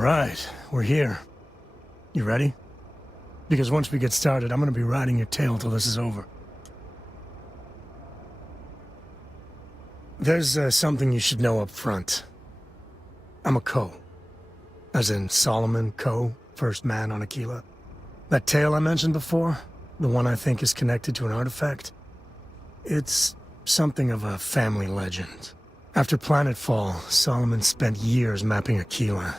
right, we're here. You ready? Because once we get started, I'm gonna be riding your tail till this is over. There's something you should know up front. I'm a Ko. As in Solomon Ko, first man on Aquila. That tale I mentioned before, the one I think is connected to an artifact, it's something of a family legend. After Planetfall, Solomon spent years mapping Aquila,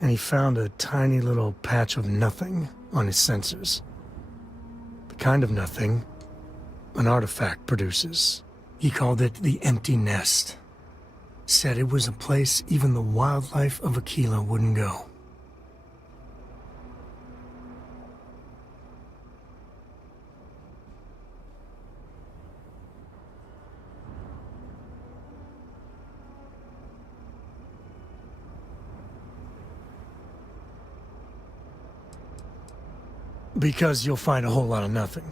and he found a tiny little patch of nothing on his sensors. The kind of nothing an artifact produces. He called it the Empty Nest. Said it was a place even the wildlife of Aquila wouldn't go. Because you'll find a whole lot of nothing.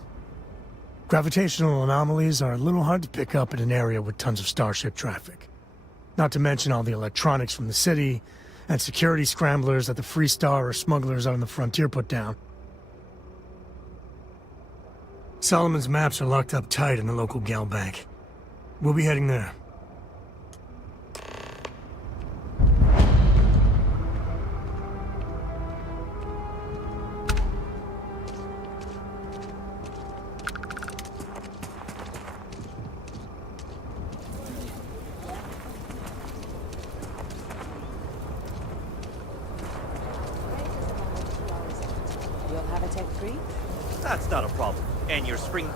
Gravitational anomalies are a little hard to pick up in an area with tons of starship traffic. Not to mention all the electronics from the city, and security scramblers that the Free Star or smugglers out on the frontier put down. Solomon's maps are locked up tight in the local gal bank. We'll be heading there. You'll have a tech free? That's not a problem. And your spring...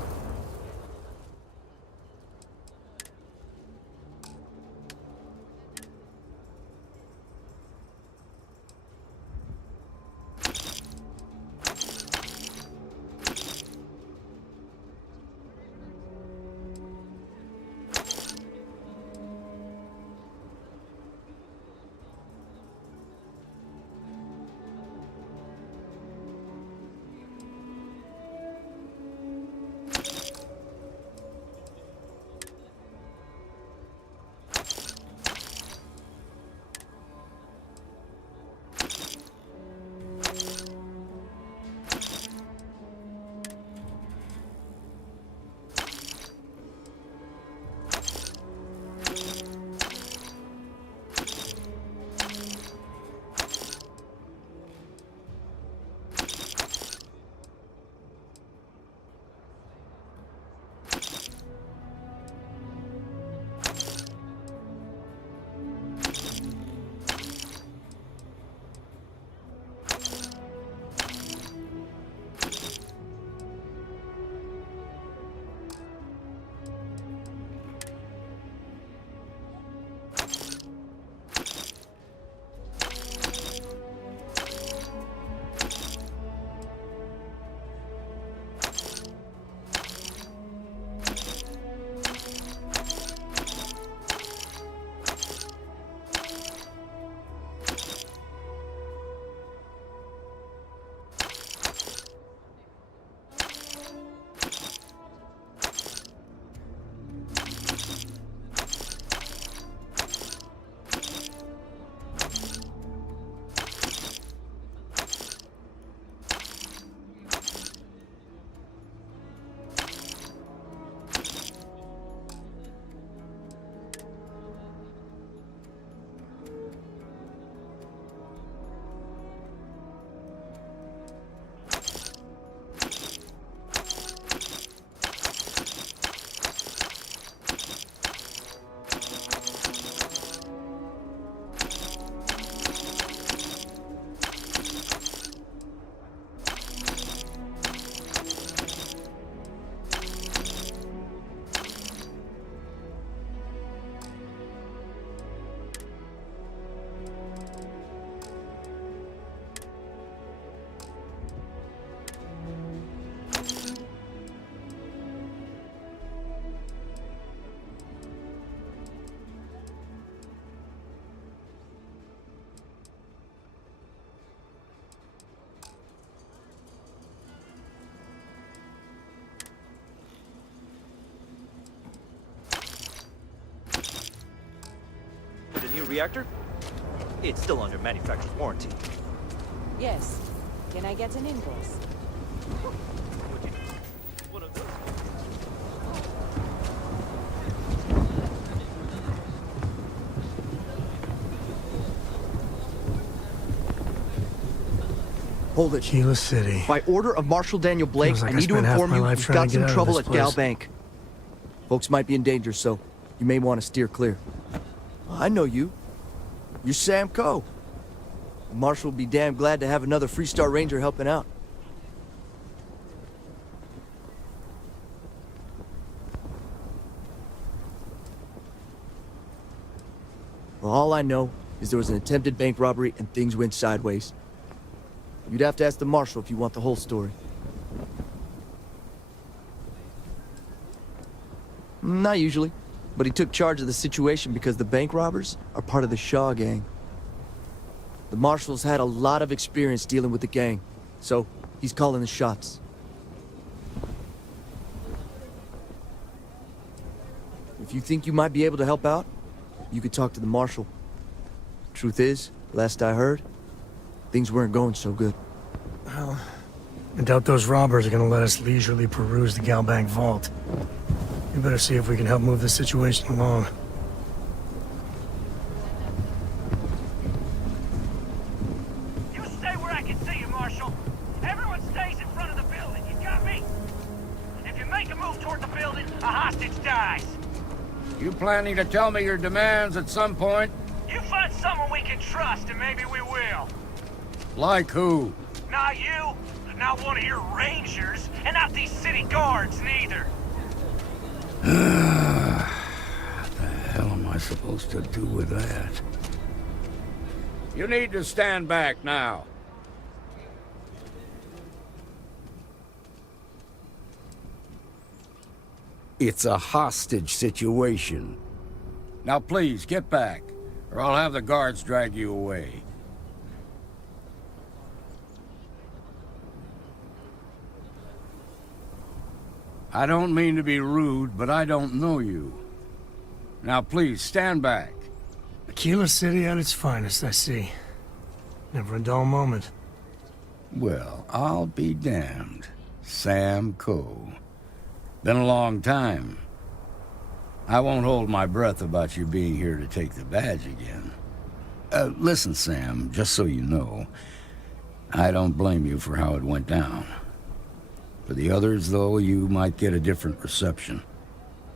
The new reactor? It's still under manufacturer's warranty. Yes. Can I get an invoice? One of those. Hold it. Tequila City. By order of Marshal Daniel Blake, Feels like I I need to spent half inform my you life we've trying got to get some out of trouble this at Gal place. Bank. Folks might be in danger, so you may want to steer clear. I know you. You're Sam Coe. Marshal will be damn glad to have another Freestar Ranger helping out. Well, all I know is there was an attempted bank robbery and things went sideways. You'd have to ask the Marshal if you want the whole story. Not usually, but he took charge of the situation because the bank robbers are part of the Shaw gang. The Marshal's had a lot of experience dealing with the gang, so he's calling the shots. If you think you might be able to help out, you could talk to the Marshal. Truth is, last I heard, things weren't going so good. Well, I doubt those robbers are gonna let us leisurely peruse the Galbank vault. We better see if we can help move the situation along. You stay where I can see you, Marshal. Everyone stays in front of the building. You got me? If you make a move toward the building, a hostage dies. You planning to tell me your demands at some point? You find someone we can trust, and maybe we will. Like who? Not you, not one of your rangers, and not these city guards, neither. What the hell am I supposed to do with that? You need to stand back now. It's a hostage situation. Now please, get back, or I'll have the guards drag you away. I don't mean to be rude, but I don't know you. Now please, stand back. Tequila City at its finest, I see. Never a dull moment. Well, I'll be damned. Sam Coe. Been a long time. I won't hold my breath about you being here to take the badge again. Listen, Sam, just so you know, I don't blame you for how it went down. For the others, though, you might get a different reception.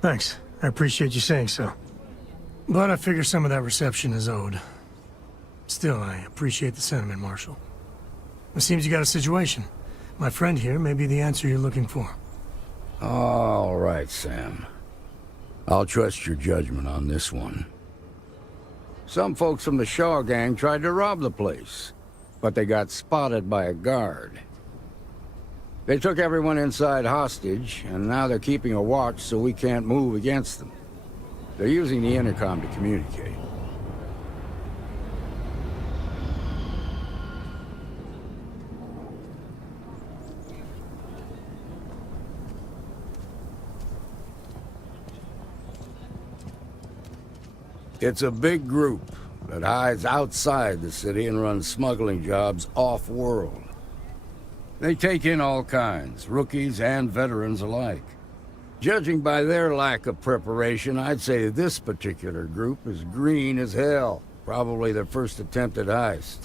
Thanks. I appreciate you saying so. But I figure some of that reception is owed. Still, I appreciate the sentiment, Marshal. It seems you got a situation. My friend here may be the answer you're looking for. All right, Sam. I'll trust your judgment on this one. Some folks from the Shaw gang tried to rob the place, but they got spotted by a guard. They took everyone inside hostage, and now they're keeping a watch so we can't move against them. They're using the intercom to communicate. It's a big group that hides outside the city and runs smuggling jobs off-world. They take in all kinds, rookies and veterans alike. Judging by their lack of preparation, I'd say this particular group is green as hell. Probably their first attempt at heist.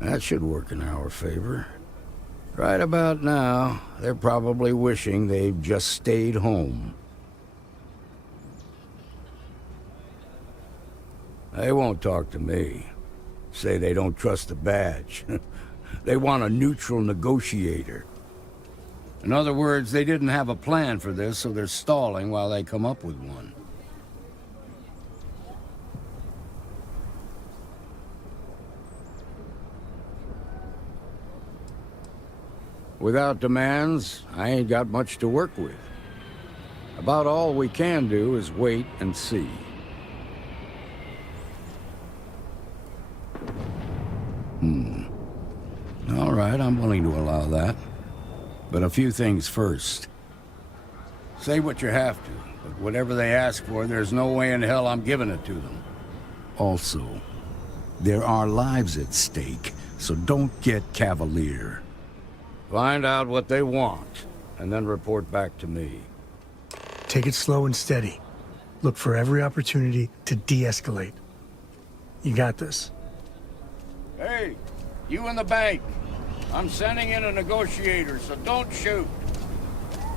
That should work in our favor. Right about now, they're probably wishing they'd just stayed home. They won't talk to me. Say they don't trust the badge. They want a neutral negotiator. In other words, they didn't have a plan for this, so they're stalling while they come up with one. Without demands, I ain't got much to work with. About all we can do is wait and see. All right, I'm willing to allow that. But a few things first. Say what you have to, but whatever they ask for, there's no way in hell I'm giving it to them. Also, There are lives at stake, so don't get cavalier. Find out what they want, and then report back to me. Take it slow and steady. Look for every opportunity to de-escalate. You got this. Hey, you in the bank. I'm sending in a negotiator, so don't shoot.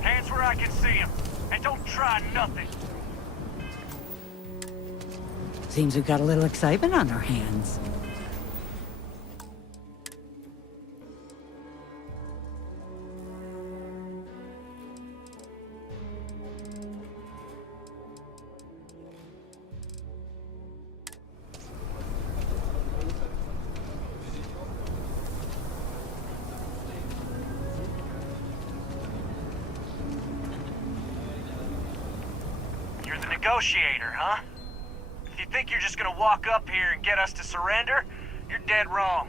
Hands where I can see him. And don't try nothing. Seems we've got a little excitement on our hands. You're the negotiator, huh? If you think you're just gonna walk up here and get us to surrender, you're dead wrong.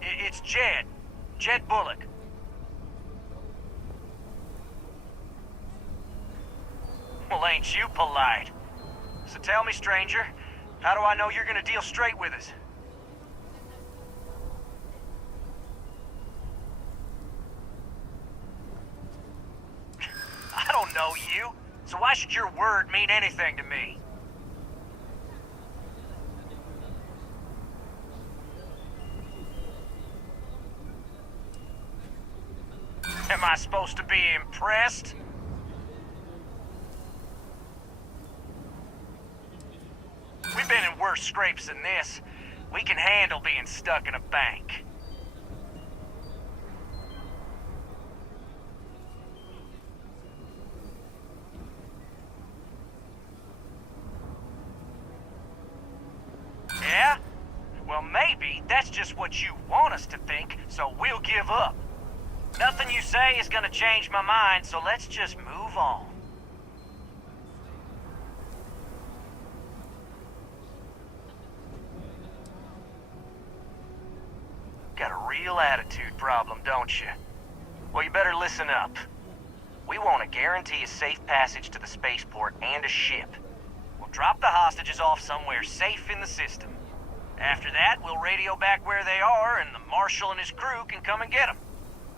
It's Jed. Jed Bullock. Well, ain't you polite? So tell me, stranger, how do I know you're gonna deal straight with us? I don't know you, so why should your word mean anything to me? Am I supposed to be impressed? We've been in worse scrapes than this. We can handle being stuck in a bank. Yeah? Well, maybe that's just what you want us to think, so we'll give up. Nothing you say is gonna change my mind, so let's just move on. Got a real attitude problem, don't you? Well, you better listen up. We want to guarantee a safe passage to the spaceport and a ship. We'll drop the hostages off somewhere safe in the system. After that, we'll radio back where they are, and the Marshal and his crew can come and get them.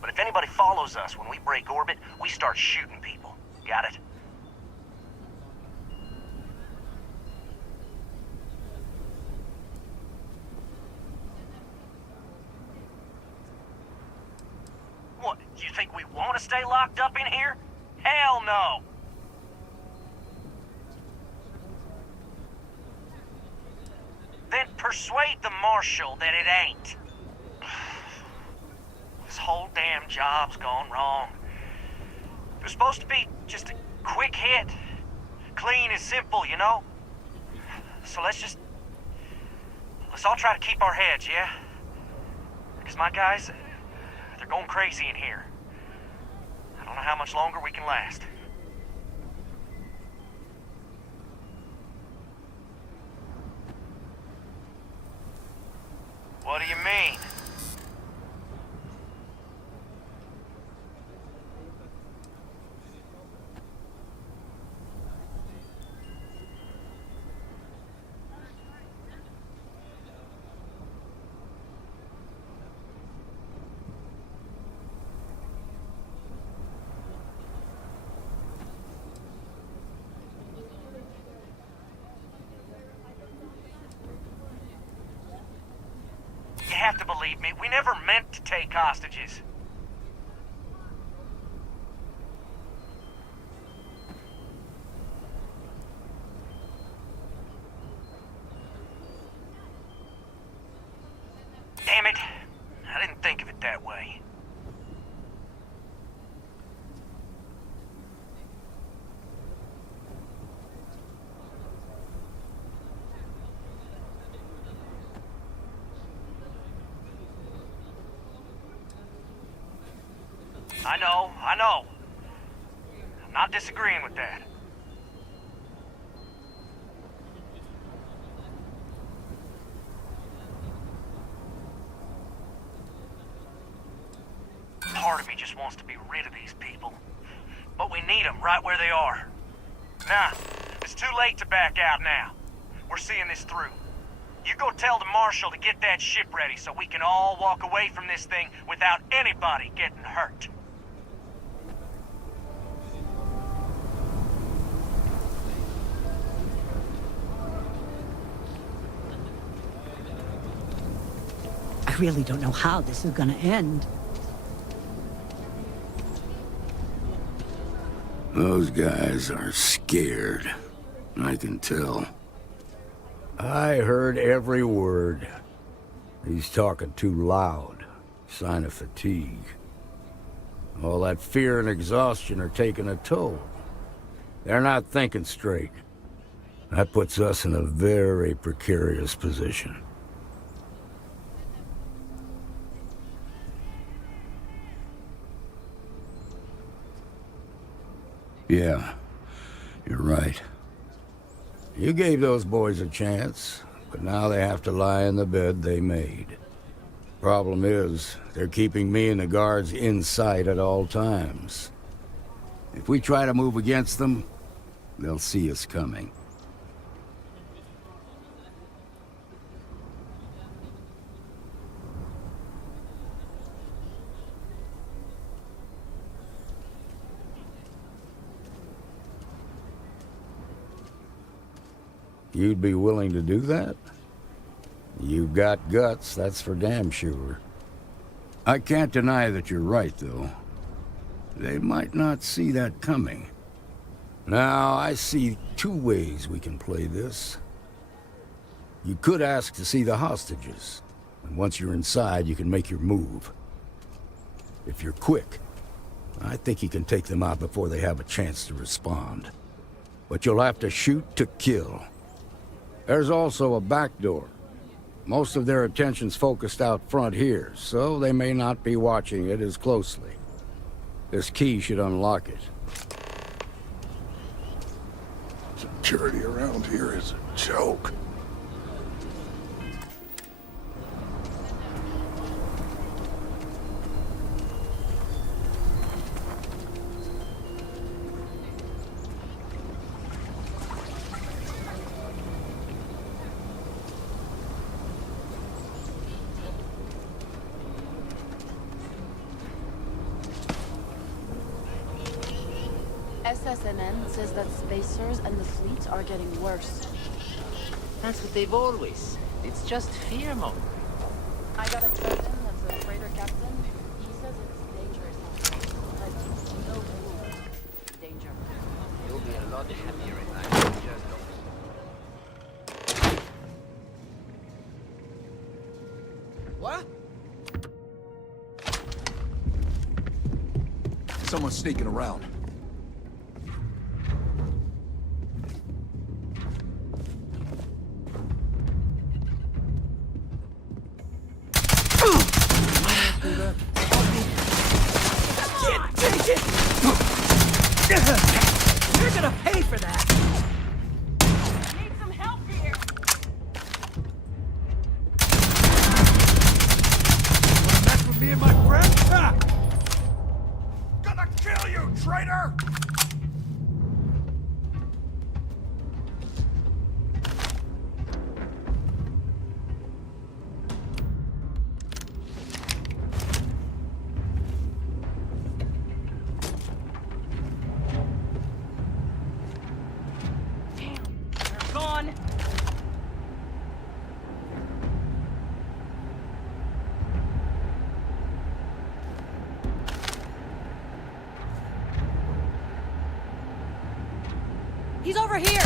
But if anybody follows us when we break orbit, we start shooting people. Got it? What, you think we want to stay locked up in here? Hell no! Then persuade the Marshal that it ain't. This whole damn job's gone wrong. It was supposed to be just a quick hit. Clean and simple, you know? So let's all try to keep our heads, yeah? Because my guys, they're going crazy in here. I don't know how much longer we can last. What do you mean? You have to believe me, we never meant to take hostages. Damn it, I didn't think of it that way. I know. I'm not disagreeing with that. Part of me just wants to be rid of these people. But we need them right where they are. Nah, it's too late to back out now. We're seeing this through. You go tell the Marshal to get that ship ready so we can all walk away from this thing without anybody getting hurt. I really don't know how this is gonna end. Those guys are scared. I can tell. I heard every word. He's talking too loud. Sign of fatigue. All that fear and exhaustion are taking a toll. They're not thinking straight. That puts us in a very precarious position. Yeah, you're right. You gave those boys a chance, but now they have to lie in the bed they made. Problem is, they're keeping me and the guards in sight at all times. If we try to move against them, they'll see us coming. You'd be willing to do that? You've got guts, that's for damn sure. I can't deny that you're right, though. They might not see that coming. Now, I see two ways we can play this. You could ask to see the hostages, and once you're inside, you can make your move. If you're quick, I think you can take them out before they have a chance to respond. But you'll have to shoot to kill. There's also a back door. Most of their attention's focused out front here, so they may not be watching it as closely. This key should unlock it. Security around here is a joke. SSNN says that spacers and the fleet are getting worse. That's what they've always. It's just fear mongering. I got a cousin that's a freighter captain. He says it's dangerous out there. Like, no rule. Danger. You'll be a lot happier at night. Just don't. What? Someone's sneaking around. You're gonna pay for that! Need some help here! Wanna mess with me and my friend? Ha! Gonna kill you, traitor! Gone! He's over here!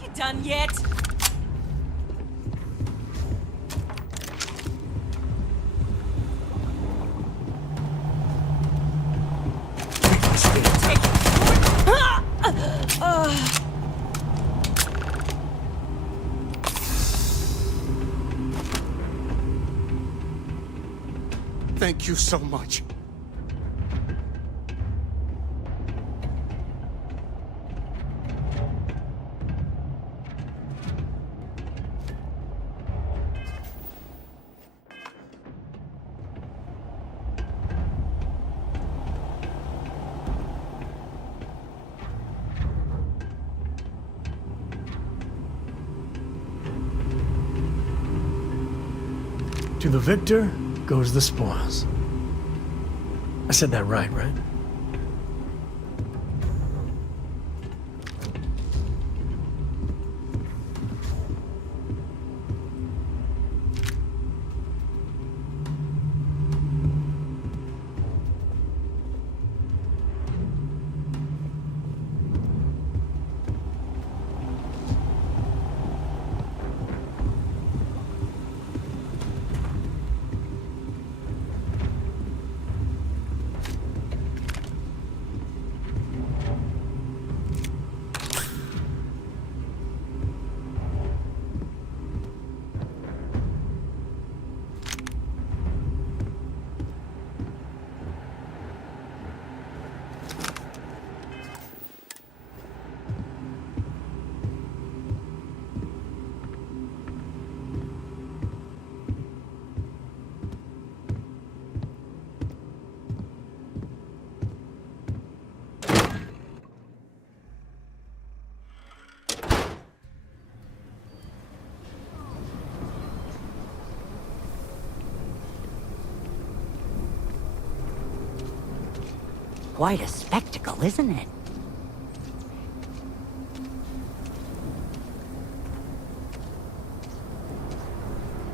You done yet? Thank you so much. To the victor goes the spoils. I said that right? Quite a spectacle, isn't it?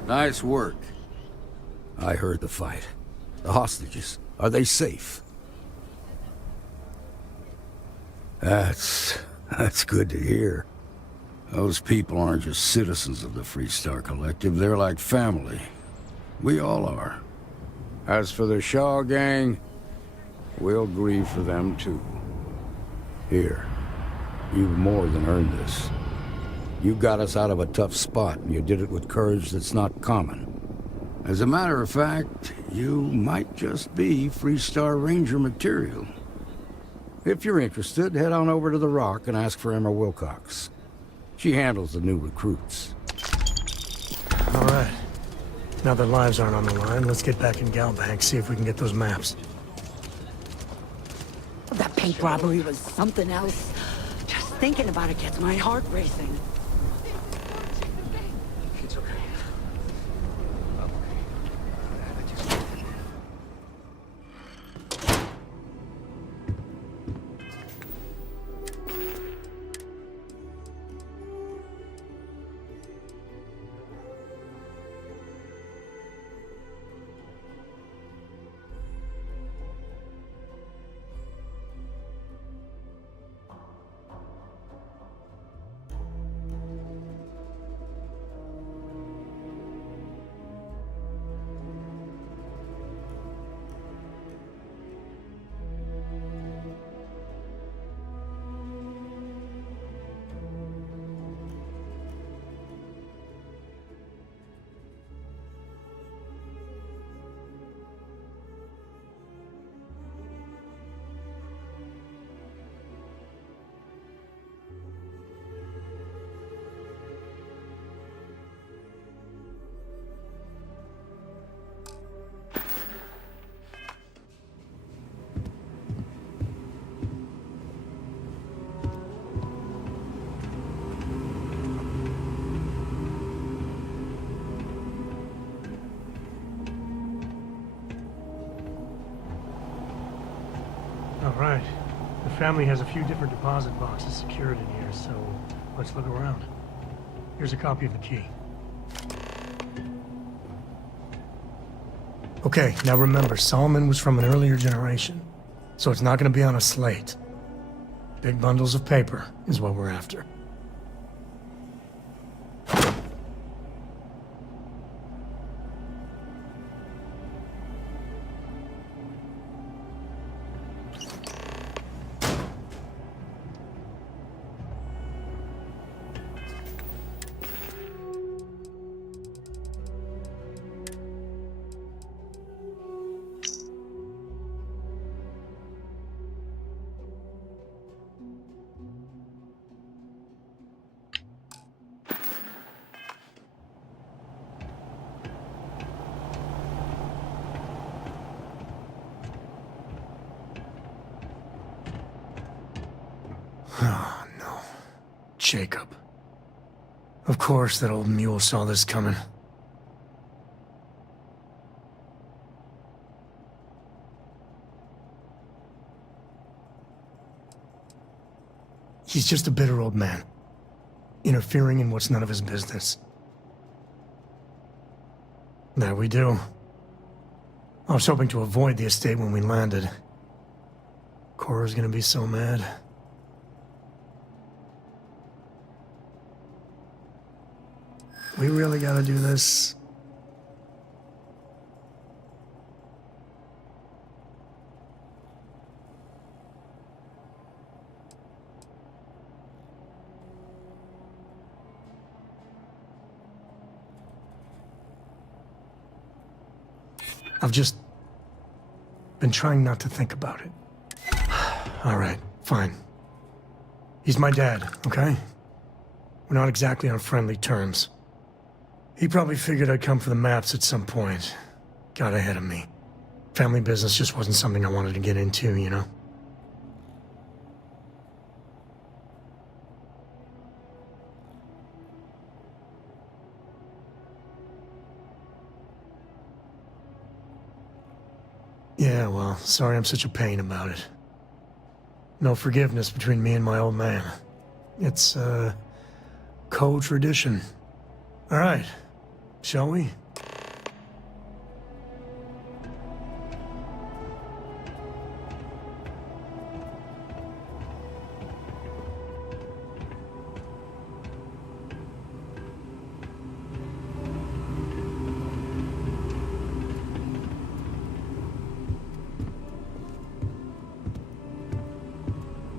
Nice work. I heard the fight. The hostages, are they safe? That's good to hear. Those people aren't just citizens of the Freestar Collective, they're like family. We all are. As for the Shaw gang, we'll grieve for them too. Here, you've more than earned this. You got us out of a tough spot, and you did it with courage that's not common. As a matter of fact, you might just be Freestar Ranger material. If you're interested, head on over to the Rock and ask for Emma Wilcox. She handles the new recruits. All right. Now that lives aren't on the line, let's get back in Galbank, see if we can get those maps. That bank robbery was something else. Just thinking about it gets my heart racing. It's okay. All right. The family has a few different deposit boxes secured in here, so let's look around. Here's a copy of the key. Okay, now remember, Solomon was from an earlier generation, so it's not going to be on a slate. Big bundles of paper is what we're after. Oh, no. Jacob. Of course that old mule saw this coming. He's just a bitter old man, interfering in what's none of his business. That we do. I was hoping to avoid the estate when we landed. Cora's gonna be so mad. We really gotta do this? I've just been trying not to think about it. All right, fine. He's my dad, okay? We're not exactly on friendly terms. He probably figured I'd come for the maps at some point. Got ahead of me. Family business just wasn't something I wanted to get into, you know? Yeah, well, sorry I'm such a pain about it. No forgiveness between me and my old man. It's, co-tradition. All right, shall we?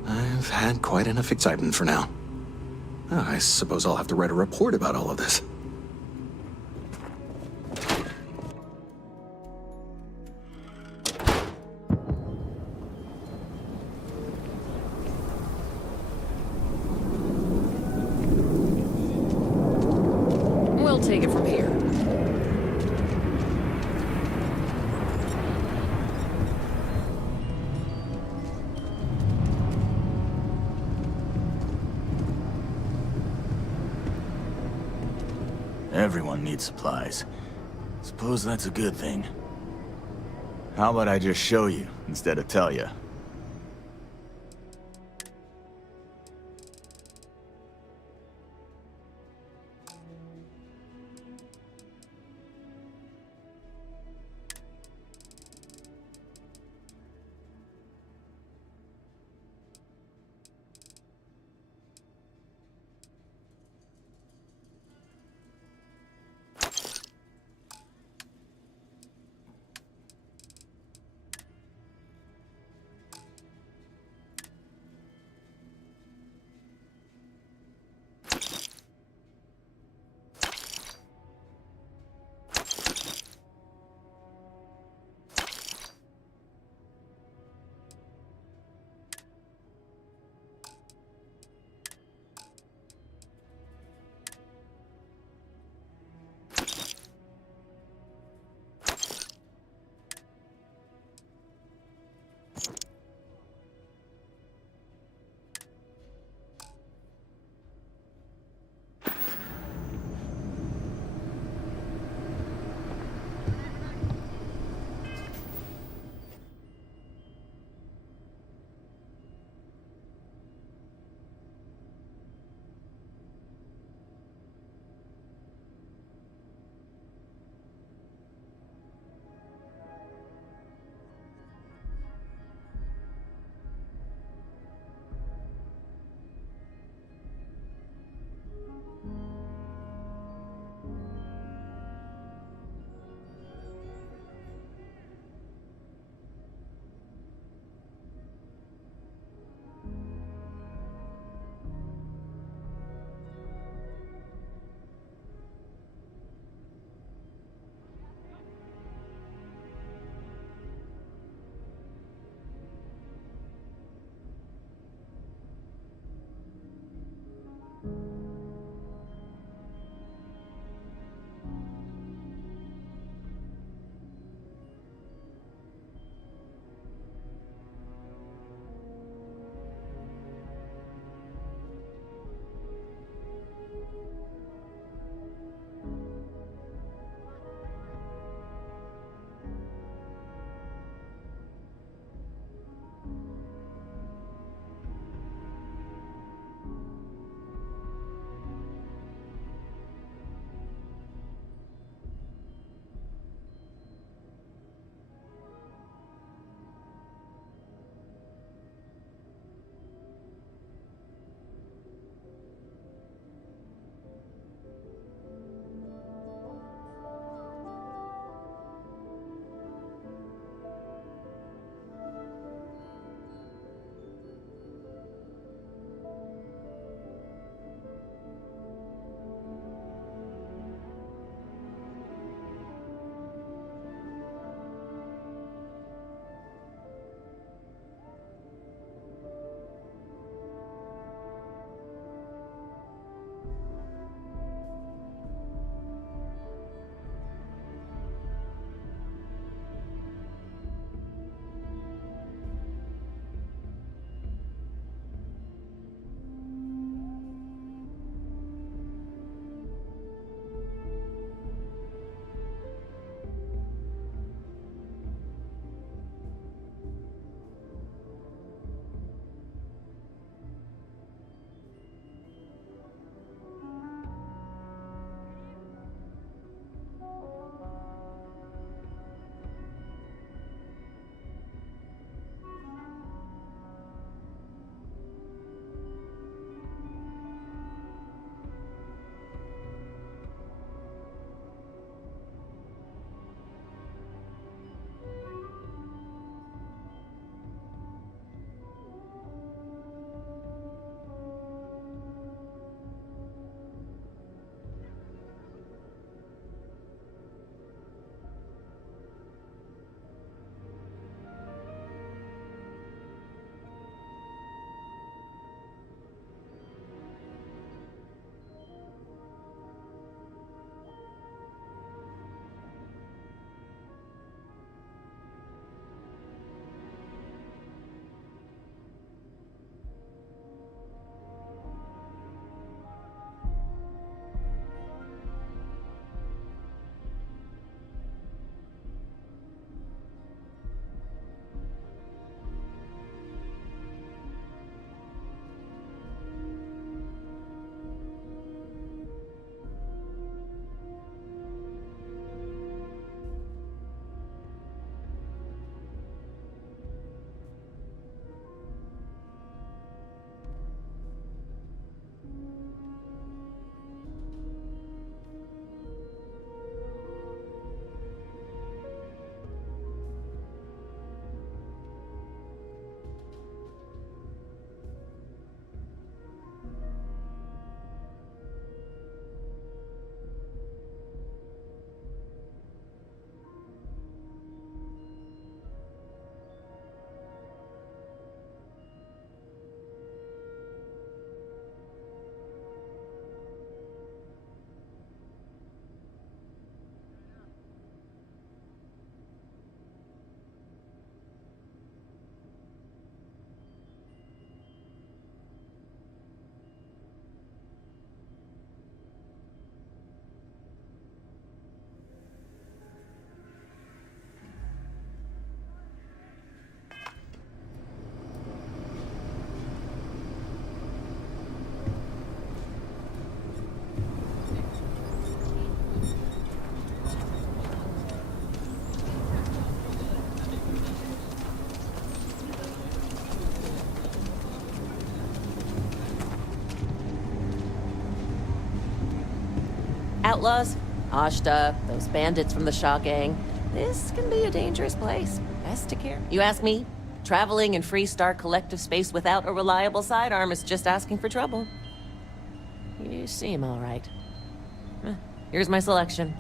I've had quite enough excitement for now. I suppose I'll have to write a report about all of this. We'll take it from here. Everyone needs supplies. Suppose that's a good thing. How about I just show you, instead of tell you? outlaws, Ashta, those bandits from the Shaw gang. This can be a dangerous place. Best to care. You ask me, traveling in Freestar collective space without a reliable sidearm is just asking for trouble. You seem all right. Here's my selection.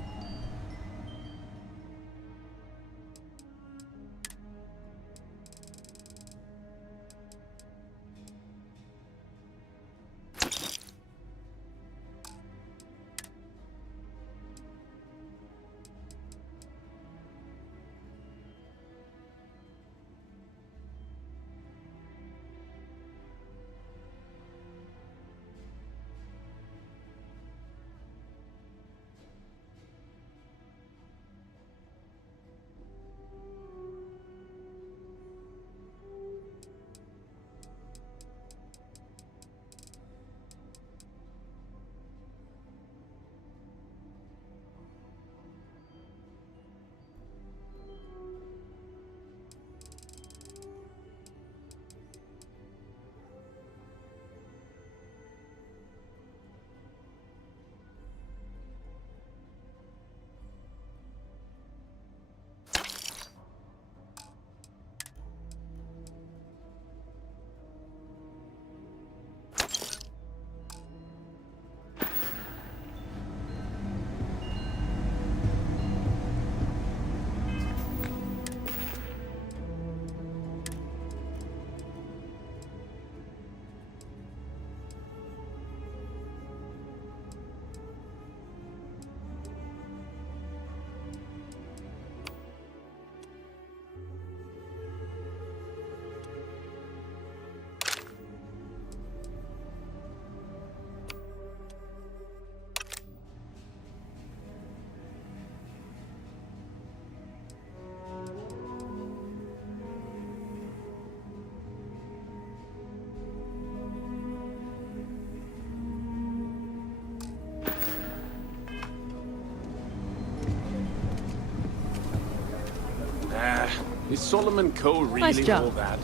Is Solomon Coe really Nice job. all that?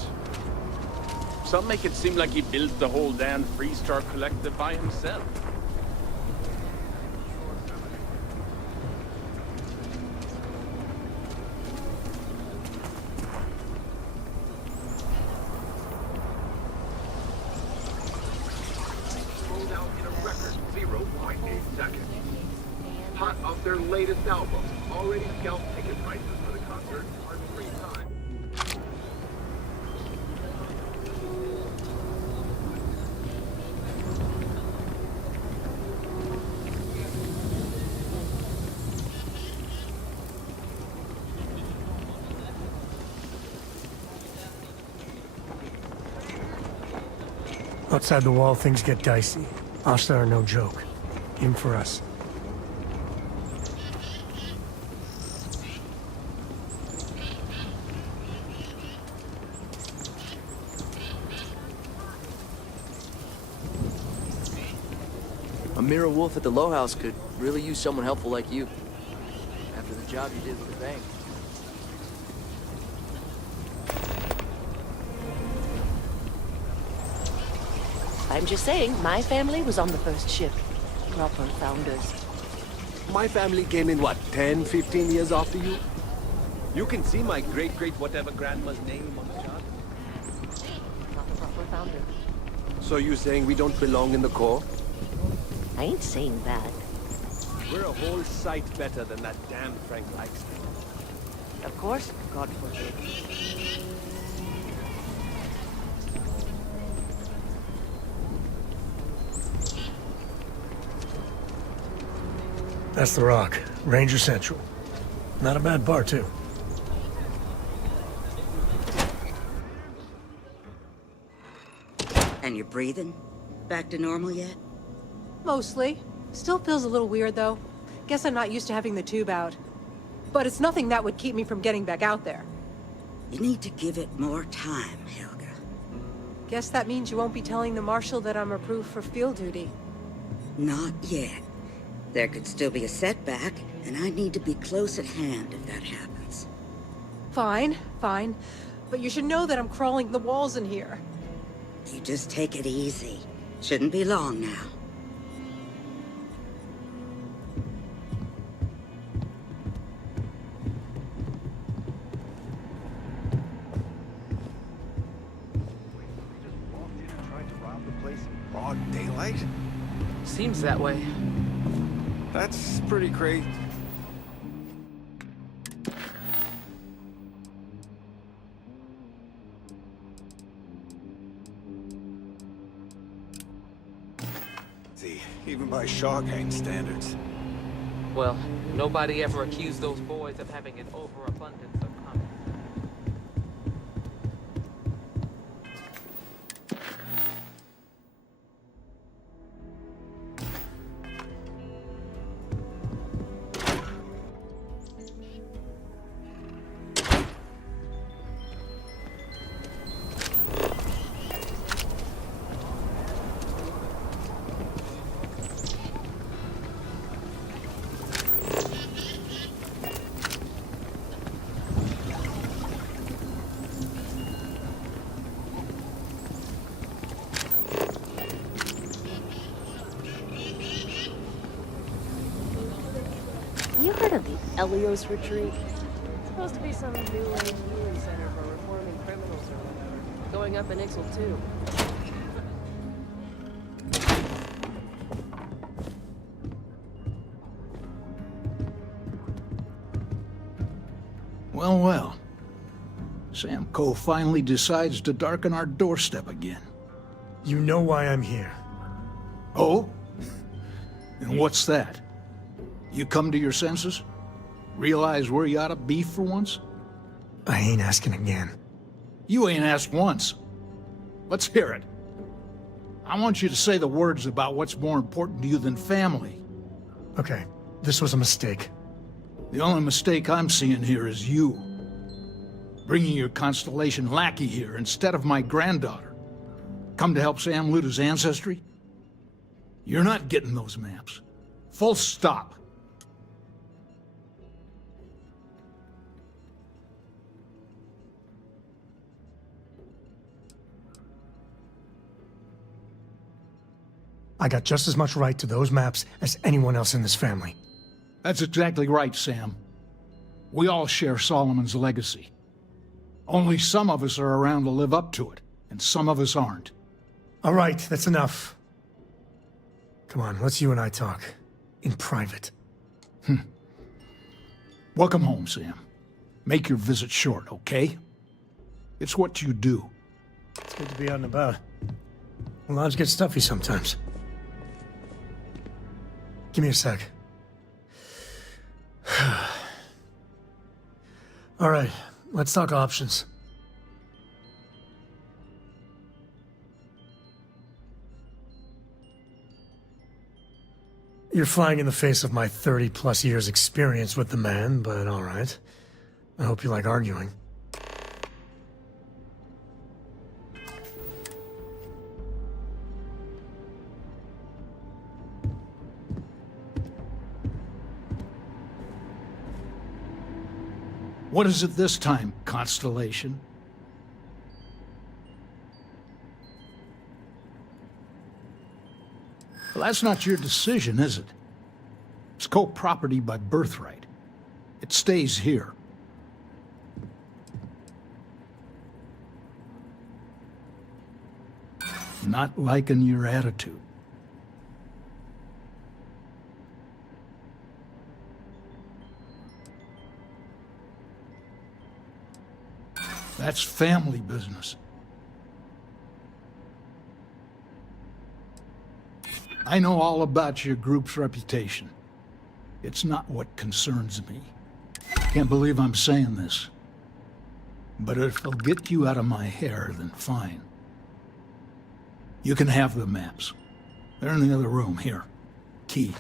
Some make it seem like he built the whole damn Freestar Collective by himself. Sold out in a record 0.8 seconds. Hot off their latest album. Already scalped ticket prices for the concert are 3 times. Outside the wall, things get dicey. Ashta are no joke. Even for us. A mirror wolf at the Low House could really use someone helpful like you. After the job you did with the bank. I'm just saying, my family was on the first ship. Proper founders. My family came in, what, 10, 15 years after you? You can see my great-great-whatever grandma's name on the chart. Not a proper founder. So you saying we don't belong in the Corps? I ain't saying that. We're a whole sight better than that damn Frank Likes thing. Of course, God forbid. That's the Rock. Ranger Central. Not a bad bar, too. And you're breathing? Back to normal yet? Mostly. Still feels a little weird, though. Guess I'm not used to having the tube out. But it's nothing that would keep me from getting back out there. You need to give it more time, Helga. Guess that means you won't be telling the Marshal that I'm approved for field duty. Not yet. There could still be a setback, and I need to be close at hand if that happens. Fine, fine. But you should know that I'm crawling the walls in here. You just take it easy. Shouldn't be long now. right? Seems that way. That's pretty crazy. See, even by Shaw Gang standards. Well, nobody ever accused those boys of having an overabundance of common. You heard of the Elios Retreat? It's supposed to be some new age healing center for reforming criminals or whatever. Going up in Ixel too. Well, well. Sam Coe finally decides to darken our doorstep again. You know why I'm here. Oh? And what's that? You come to your senses? Realize where you ought to be for once? I ain't asking again. You ain't asked once. Let's hear it. I want you to say the words about what's more important to you than family. Okay, this was a mistake. The only mistake I'm seeing here is you. Bringing your Constellation lackey here instead of my granddaughter. Come to help Sam loot his ancestry? You're not getting those maps. Full stop. I got just as much right to those maps as anyone else in this family. That's exactly right, Sam. We all share Solomon's legacy. Only some of us are around to live up to it, and some of us aren't. All right, that's enough. Come on, let's you and I talk. In private. Welcome home, Sam. Make your visit short, okay? It's what you do. It's good to be out and about. Lives get stuffy sometimes. Give me a sec. All right, let's talk options. You're flying in the face of my 30-plus years experience with the man, but all right. I hope you like arguing. What is it this time, Constellation? Well, that's not your decision, is it? It's co-property by birthright. It stays here. Not liking your attitude. That's family business. I know all about your group's reputation. It's not what concerns me. Can't believe I'm saying this. But if it'll get you out of my hair, then fine. You can have the maps. They're in the other room, here. Key.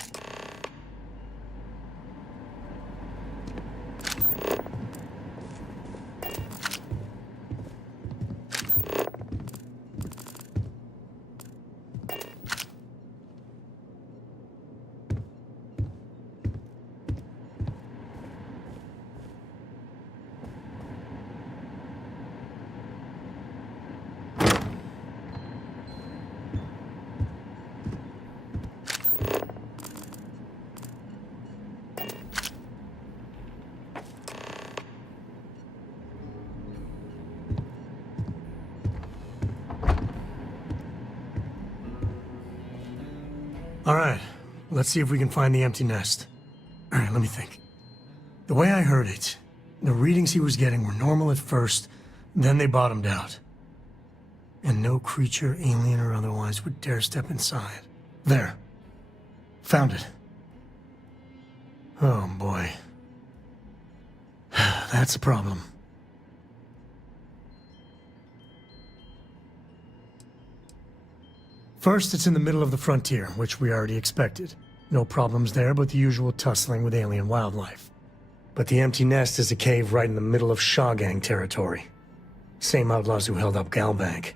All right, let's see if we can find the empty nest. All right, let me think. The way I heard it, the readings he was getting were normal at first, then they bottomed out. And no creature, alien or otherwise, would dare step inside. There. Found it. Oh, boy. That's a problem. First, it's in the middle of the frontier, which we already expected. No problems there, but the usual tussling with alien wildlife. But the empty nest is a cave right in the middle of Shaw Gang territory. Same outlaws who held up Galbank.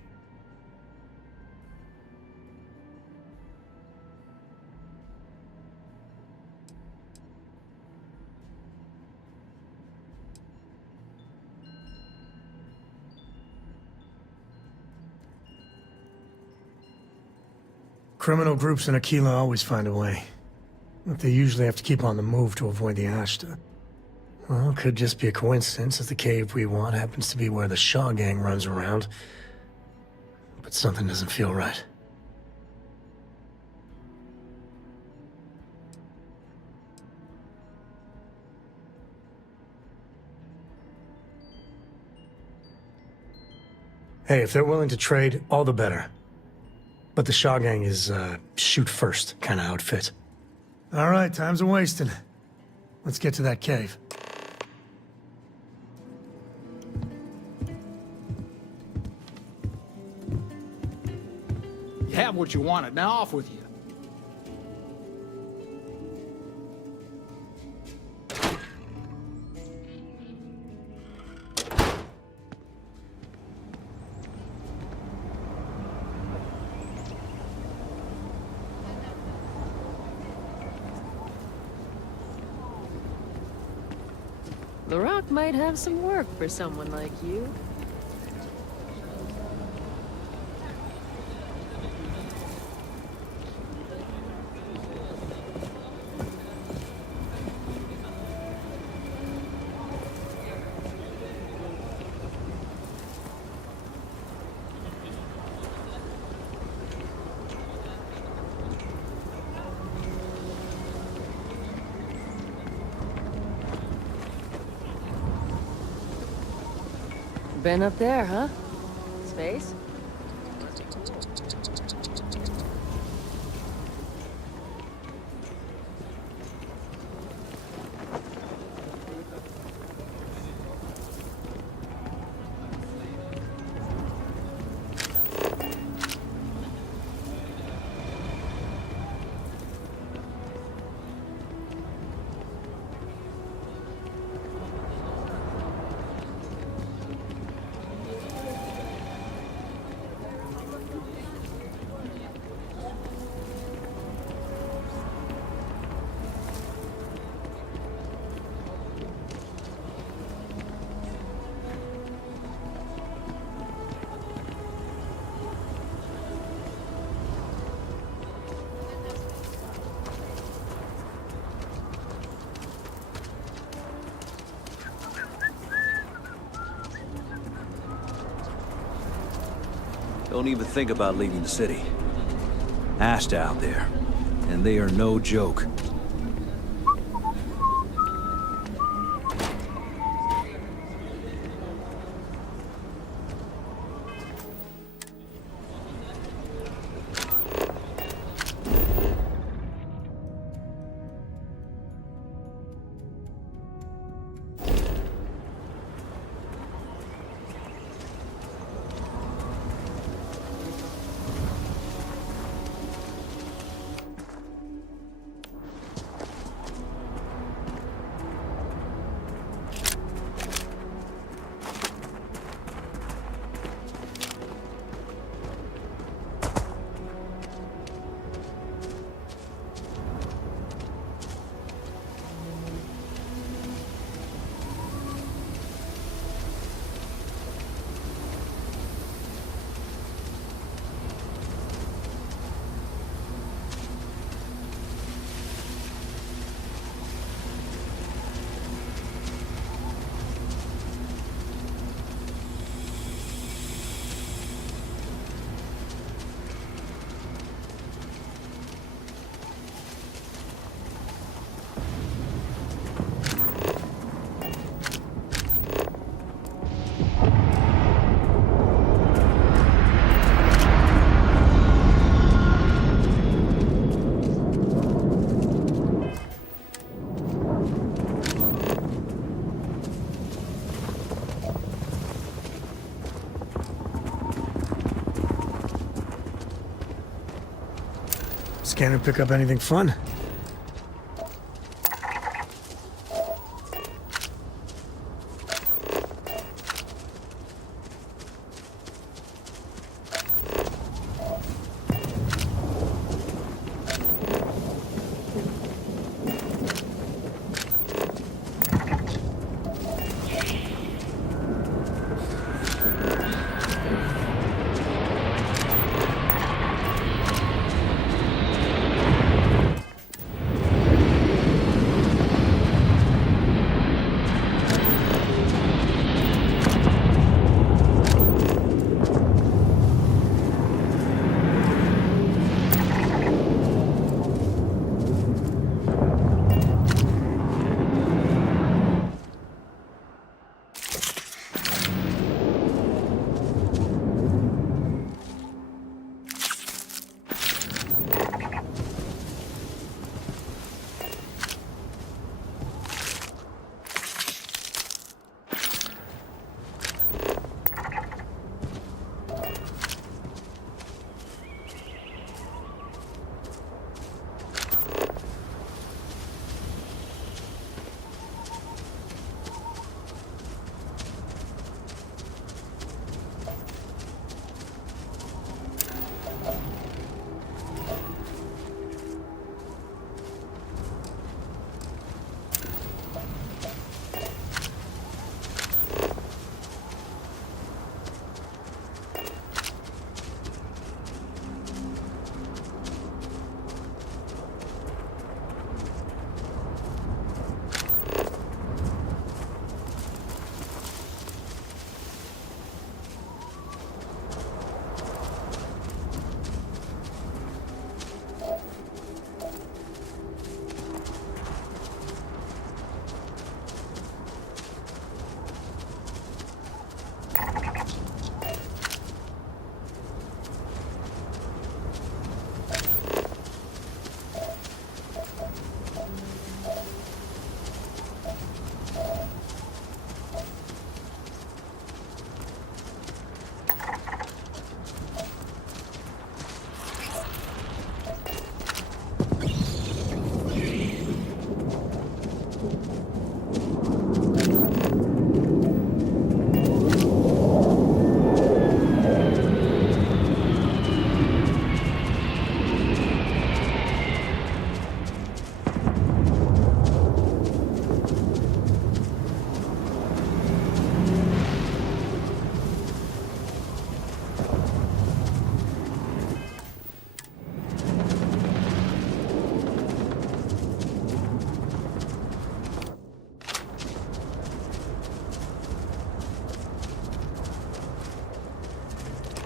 Criminal groups in Aquila always find a way. But they usually have to keep on the move to avoid the Ashta. Well, it could just be a coincidence that the cave we want happens to be where the Shaw Gang runs around. But something doesn't feel right. Hey, if they're willing to trade, all the better. But the Shaw Gang is, shoot first kind of outfit. All right, time's a-wasting. Let's get to that cave. You have what you wanted. Now off with you. The Rock might have some work for someone like you. Been up there, huh? Space? Don't even think about leaving the city. Ashta out there, and they are no joke. Scanner pick up anything fun?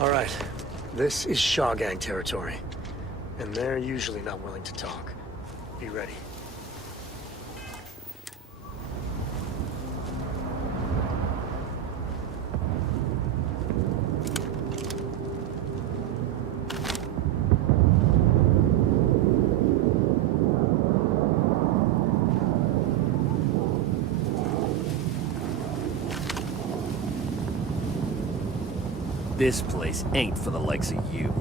All right, this is Shaw Gang territory, and they're usually not willing to talk. Be ready. This place ain't for the likes of you.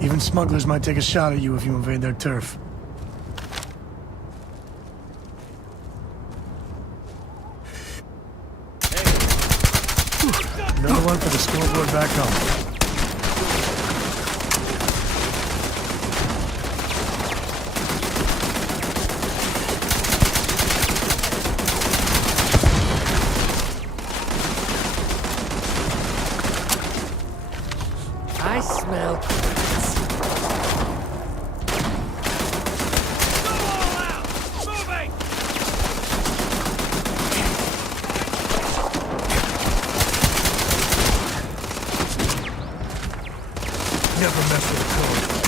Even smugglers might take a shot at you if you invade their turf. Another one for the scoreboard back home. I smell Never mess with a code.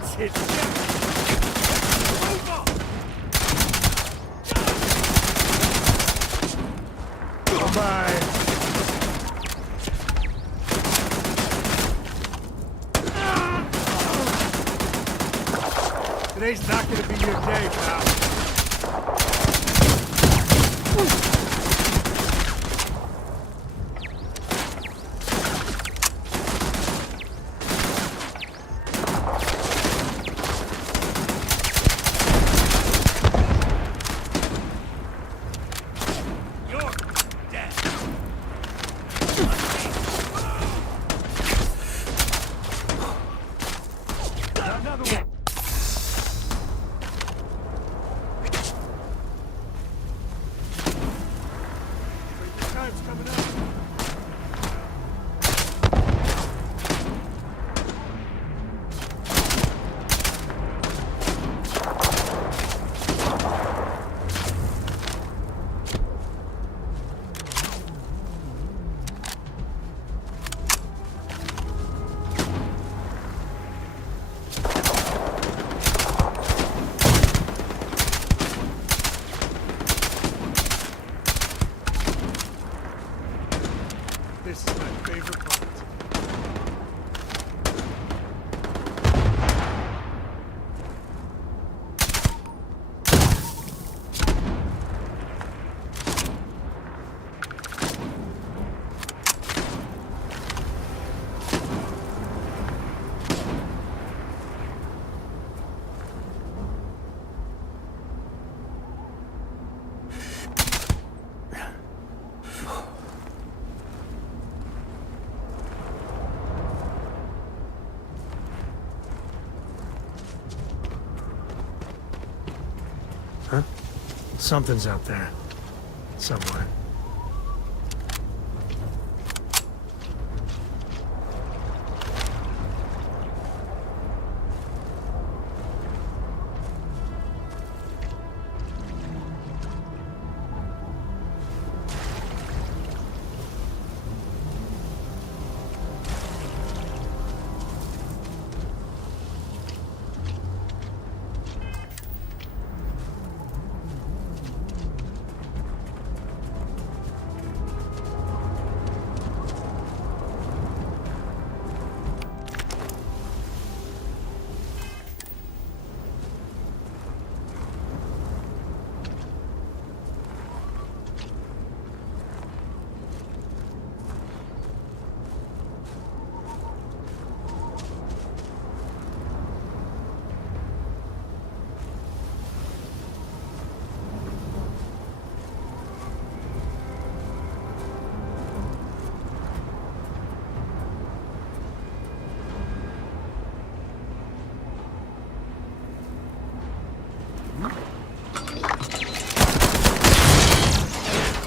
That's it. Move up. Bye-bye. Today's not gonna be your day, pal. You're dead. Another one. Time's coming up. This is my favorite part. Huh? Something's out there. Somewhere.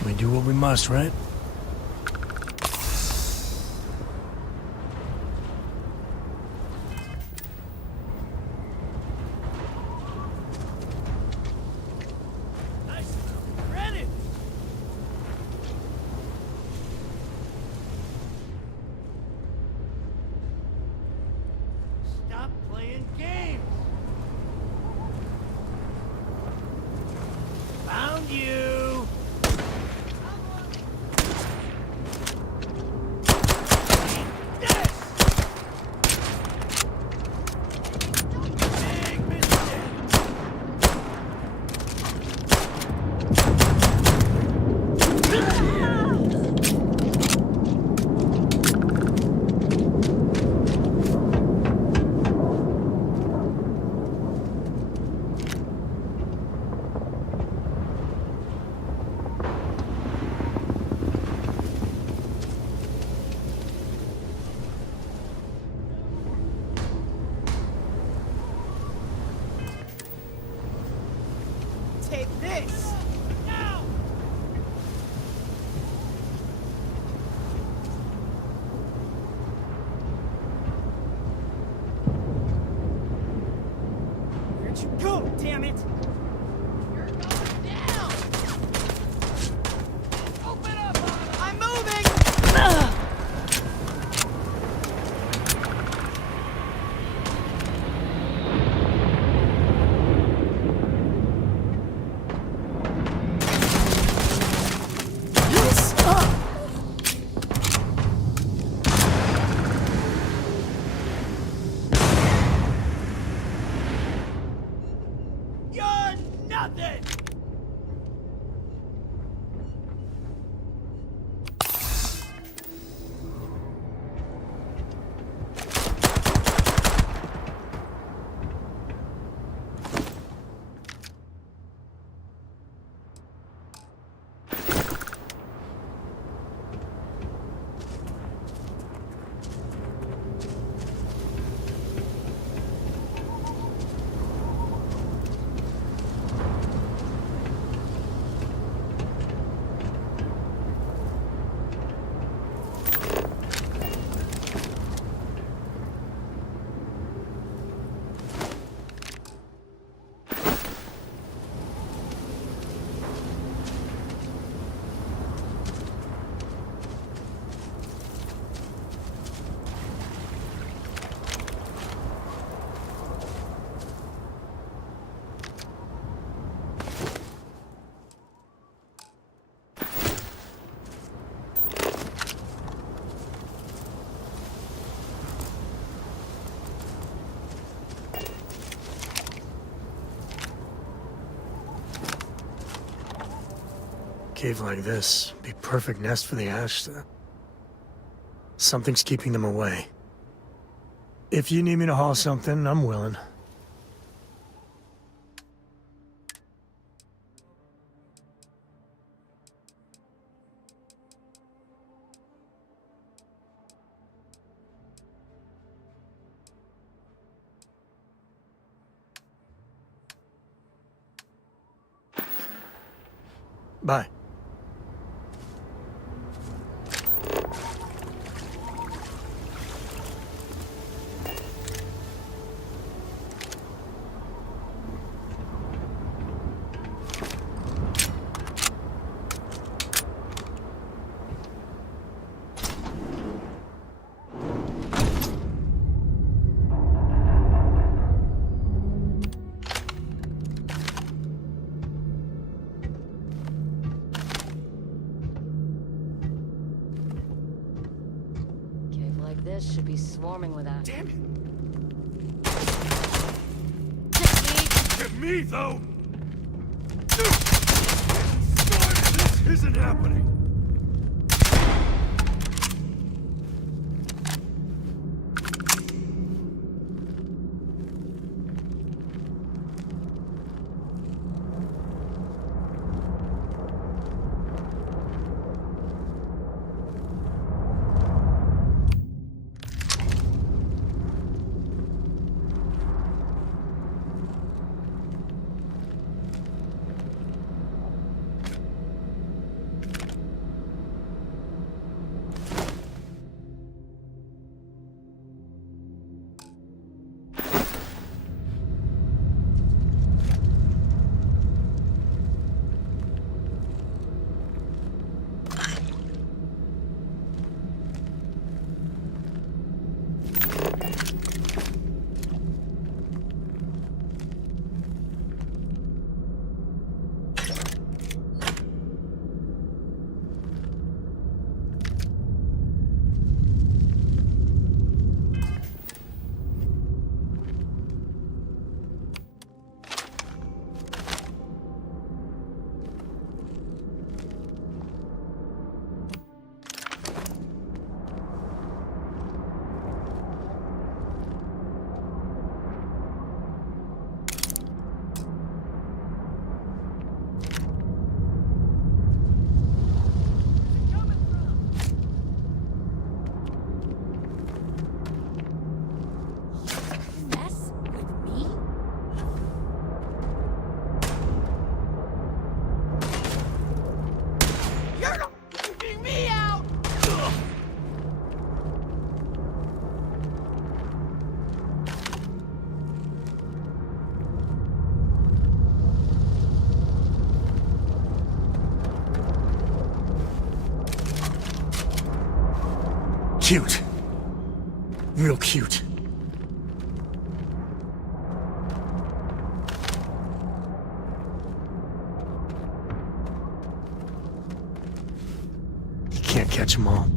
We do what we must, right? Stop playing games. Found you. Take this! Now! Where'd you go, damn it? You're going down! Open up! I'm moving! nothing! Cave like this, be perfect nest for the Ashta. Something's keeping them away. If you need me to haul something, I'm willing. Bye. This should be swarming with that. Damn it! Get me, though! This isn't happening! Cute. Real cute. You can't catch them all.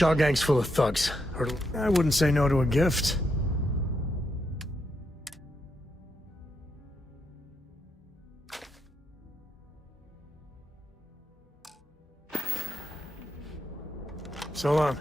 Shaw gang's full of thugs. I wouldn't say no to a gift. So long.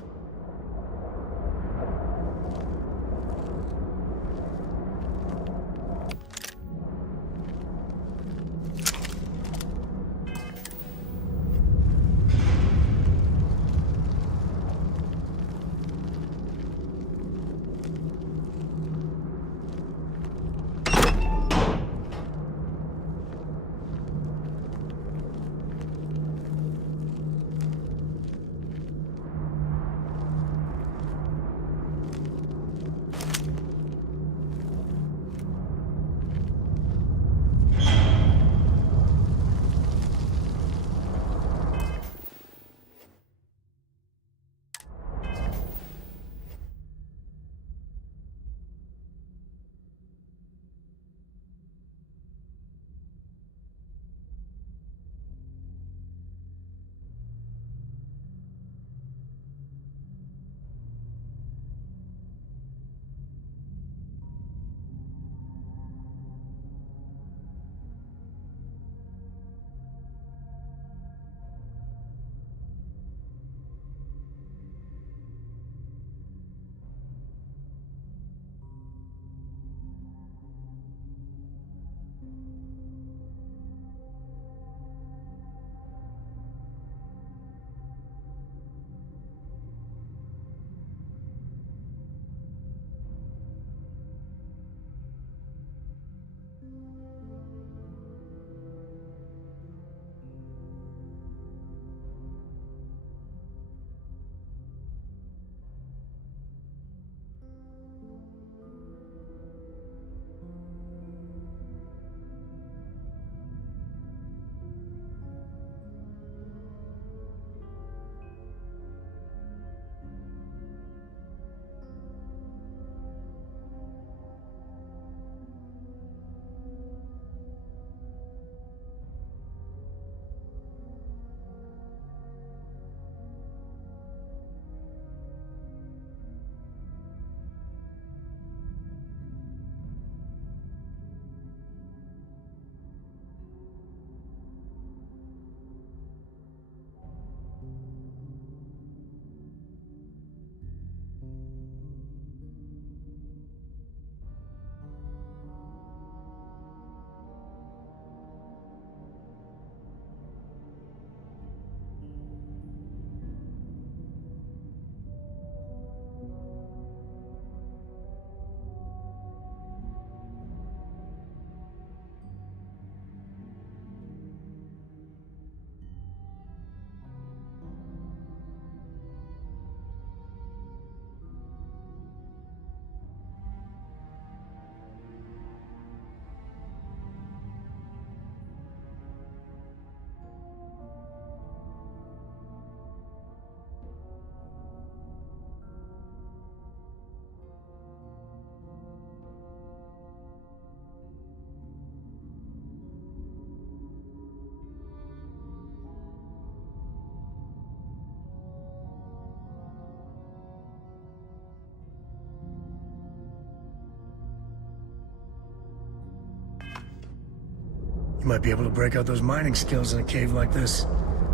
You might be able to break out those mining skills in a cave like this.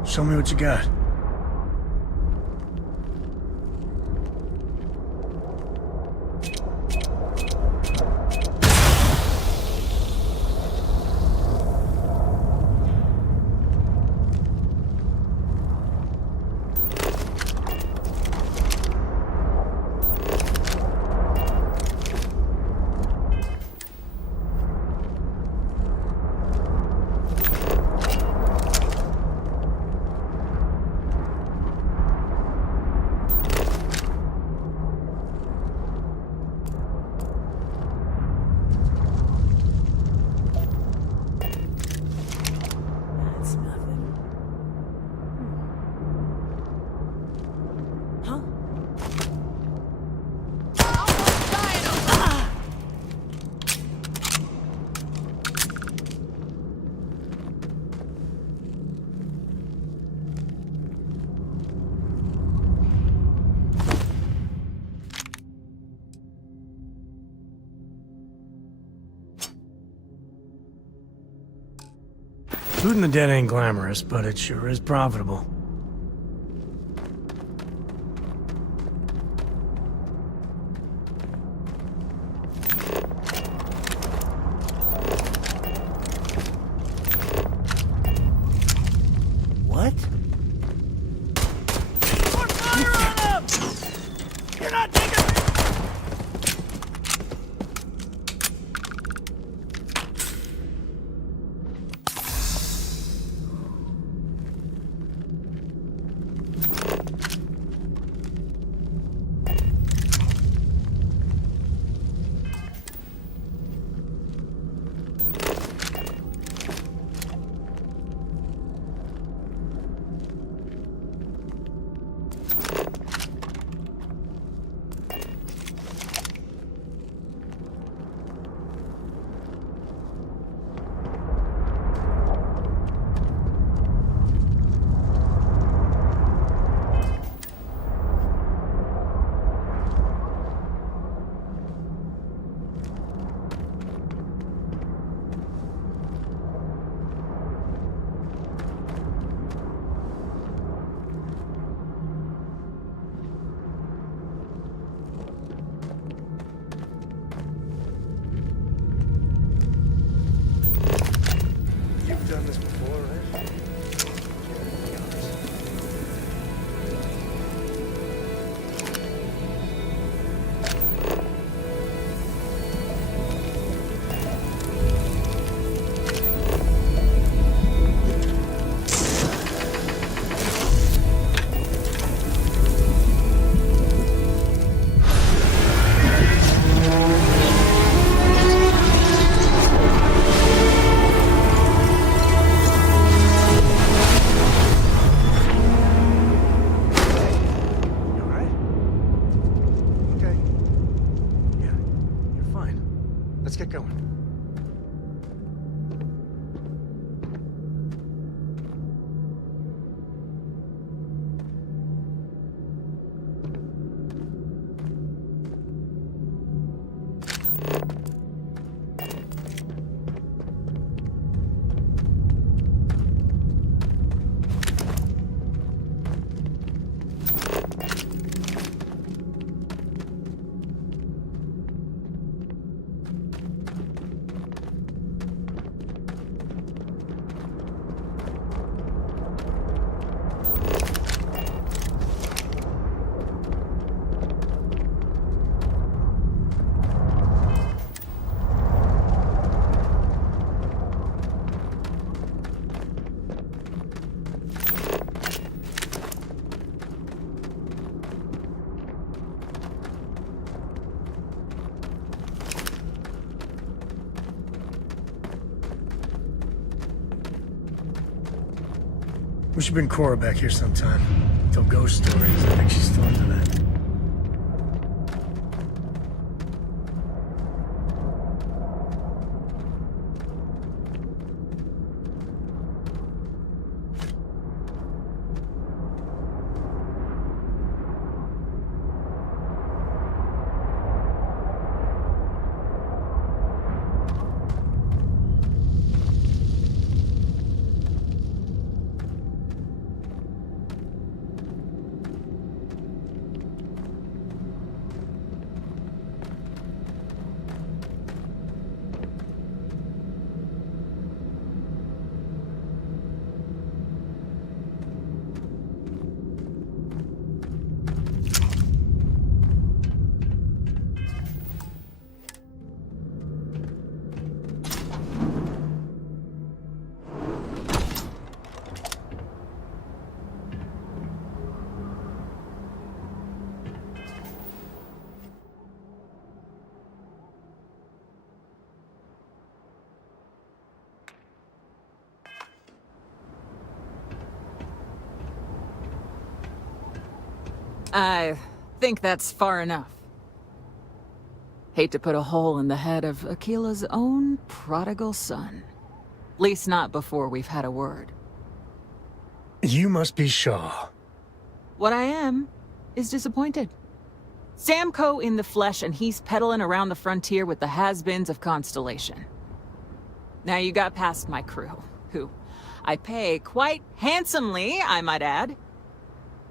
Show me what you got. Looting the dead ain't glamorous, but it sure is profitable. What? More fire on them! You're not taking me! You've done this before, right? Let's get going. We should bring Cora back here sometime. Tell ghost stories. I think she's still into that. I think that's far enough. Hate to put a hole in the head of Akila's own prodigal son. Least not before we've had a word. You must be Shaw. What I am is disappointed. Samco in the flesh, and he's peddling around the frontier with the has-beens of Constellation. Now you got past my crew, who I pay quite handsomely, I might add.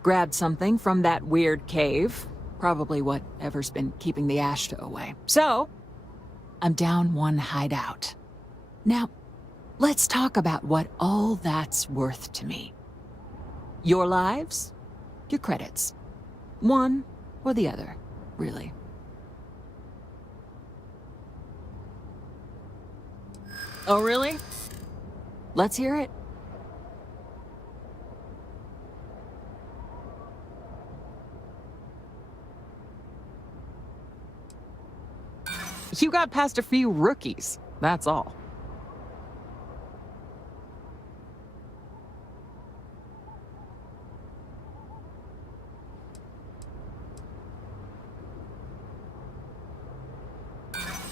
Grabbed something from that weird cave. Probably whatever's been keeping the Ashta away. So, I'm down one hideout. Now, let's talk about what all that's worth to me. Your lives, your credits. One or the other, really. Oh, really? Let's hear it. You got past a few rookies, that's all.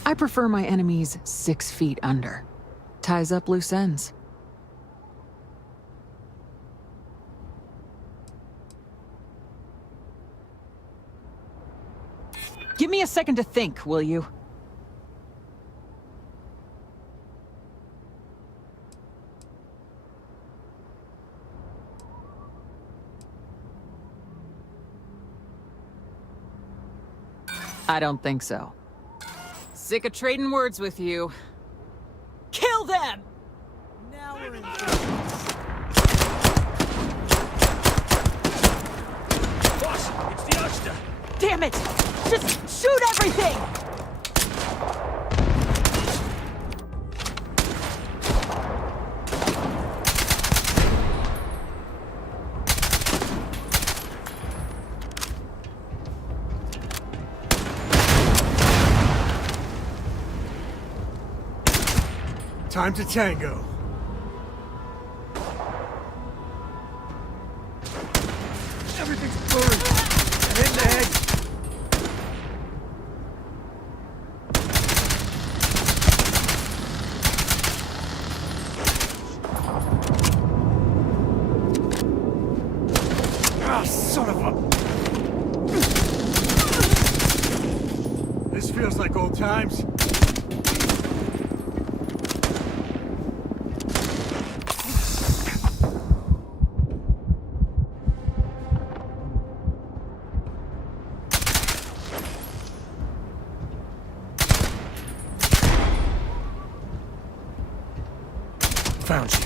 I prefer my enemies 6 feet under. Ties up loose ends. Give me a second to think, will you? I don't think so. Sick of trading words with you. Kill them! Now we're in. Boss, it's the Ashta. Damn it! Just shoot everything! Time to tango. Everything's blurry. Hit in the head. Ah, son of a... This feels like old times. Found you.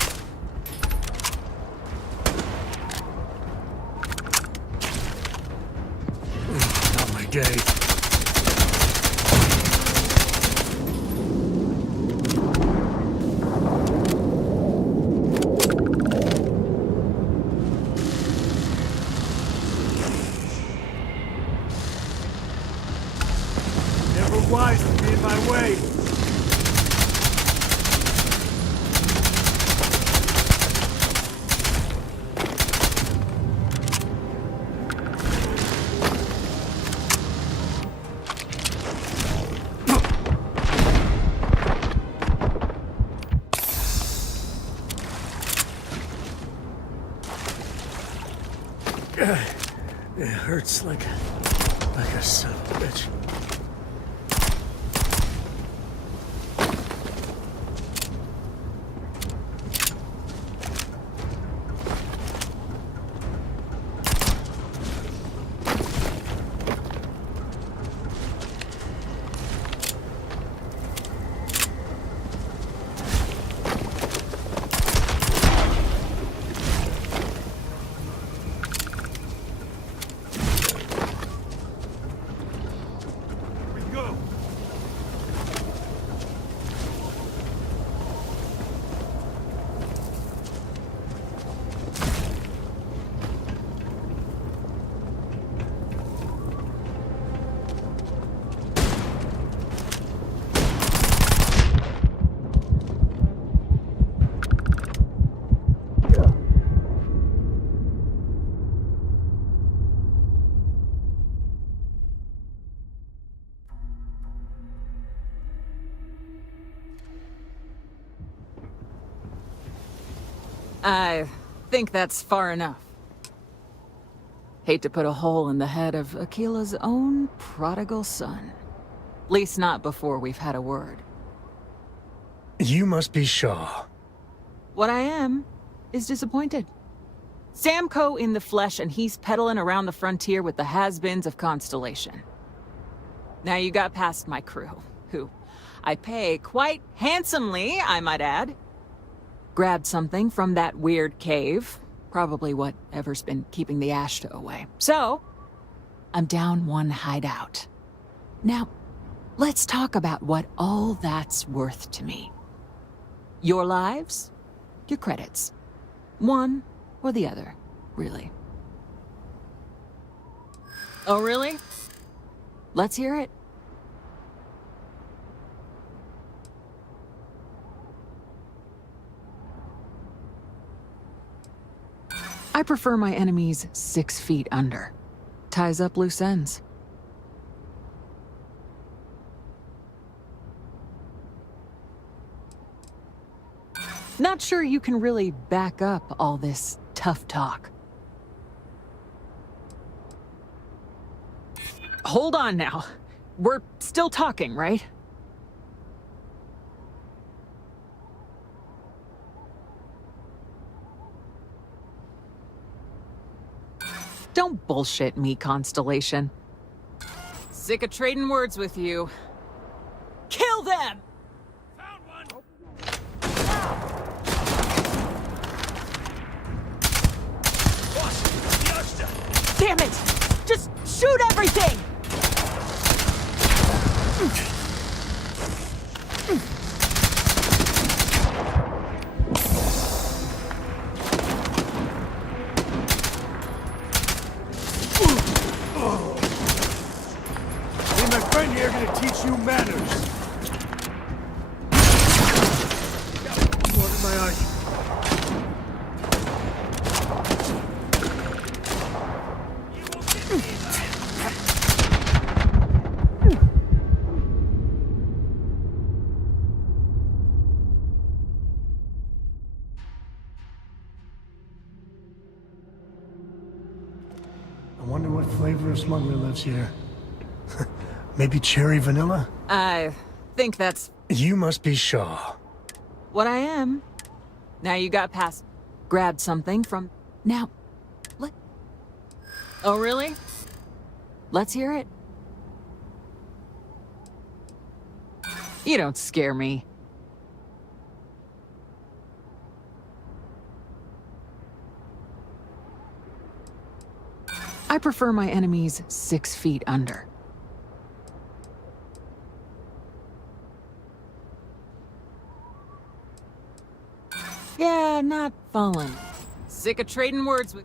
Not my day. Never wise to be in my way. It hurts like a son of a bitch. I think that's far enough. Hate to put a hole in the head of Aquila's own prodigal son. Least not before we've had a word. You must be Shaw. What I am is disappointed. Samco in the flesh, and he's peddling around the frontier with the has-beens of Constellation. Now you got past my crew, who I pay quite handsomely, I might add. Grabbed something from that weird cave. Probably whatever's been keeping the Ashta away. So, I'm down one hideout. Now, let's talk about what all that's worth to me. Your lives, your credits. One or the other, really. Oh, really? Let's hear it. I prefer my enemies 6 feet under. Ties up loose ends. Not sure you can really back up all this tough talk. Hold on now. We're still talking, right? Don't bullshit me, Constellation. Sick of trading words with you. Kill them! Damn it! Just shoot everything! Me and my friend here are gonna teach you manners. Blood in my eyes. I wonder what flavor of smuggler lives here. Maybe cherry vanilla? I think that's You must be Shaw. what I am. Now you got past. Grabbed something from. Now, let. Oh, really? Let's hear it. You don't scare me. I prefer my enemies 6 feet under. Yeah, not fallen. Sick of trading words with.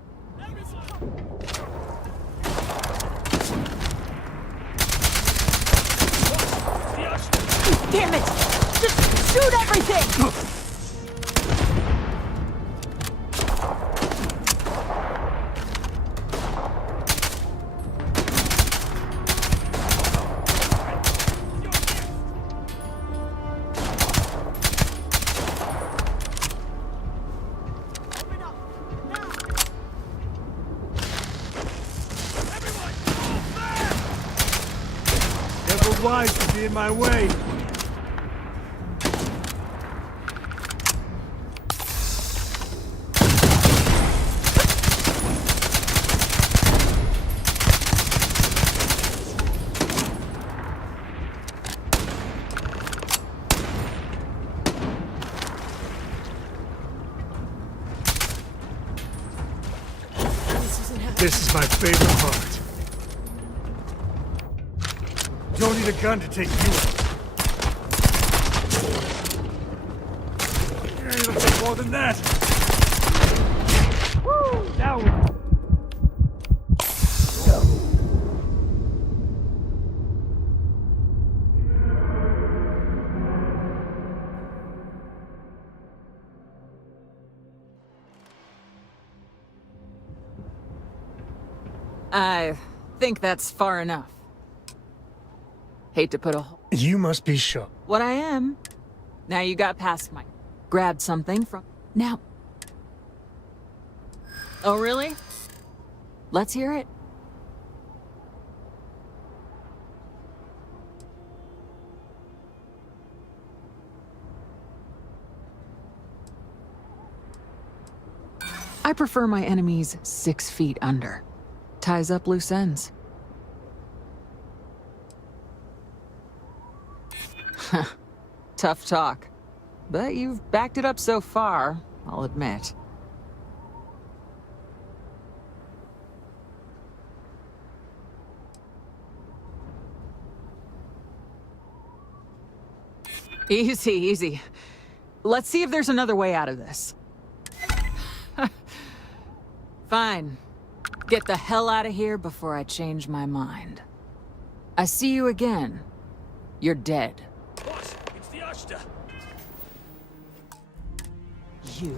Damn it! Just shoot everything! Never wise to be in my way. This is my favorite part. Don't need a gun to take you out. Yeah, it'll take more than that. Woo! Now we... I think that's far enough. Hate to put a hole. You must be Shaw. What I am. Now you got past my. Grabbed something from. Now. Oh, really? Let's hear it. I prefer my enemies 6 feet under. Ties up loose ends. Tough talk. But you've backed it up so far, I'll admit. Easy, easy. Let's see if there's another way out of this. Fine. Get the hell out of here before I change my mind. I see you again. You're dead. Boss, it's the Ashta. You.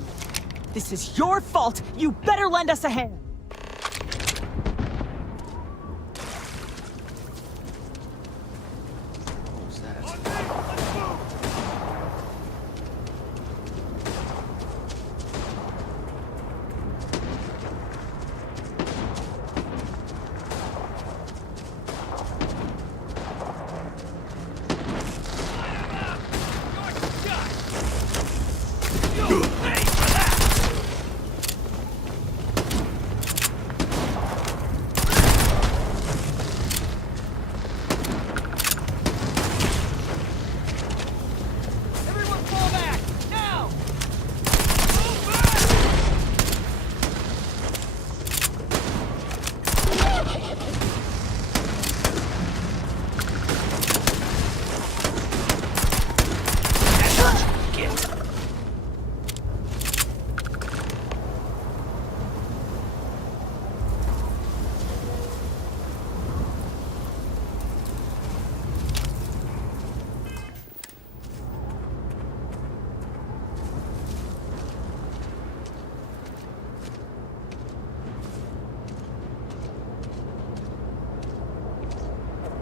This is your fault! You better lend us a hand!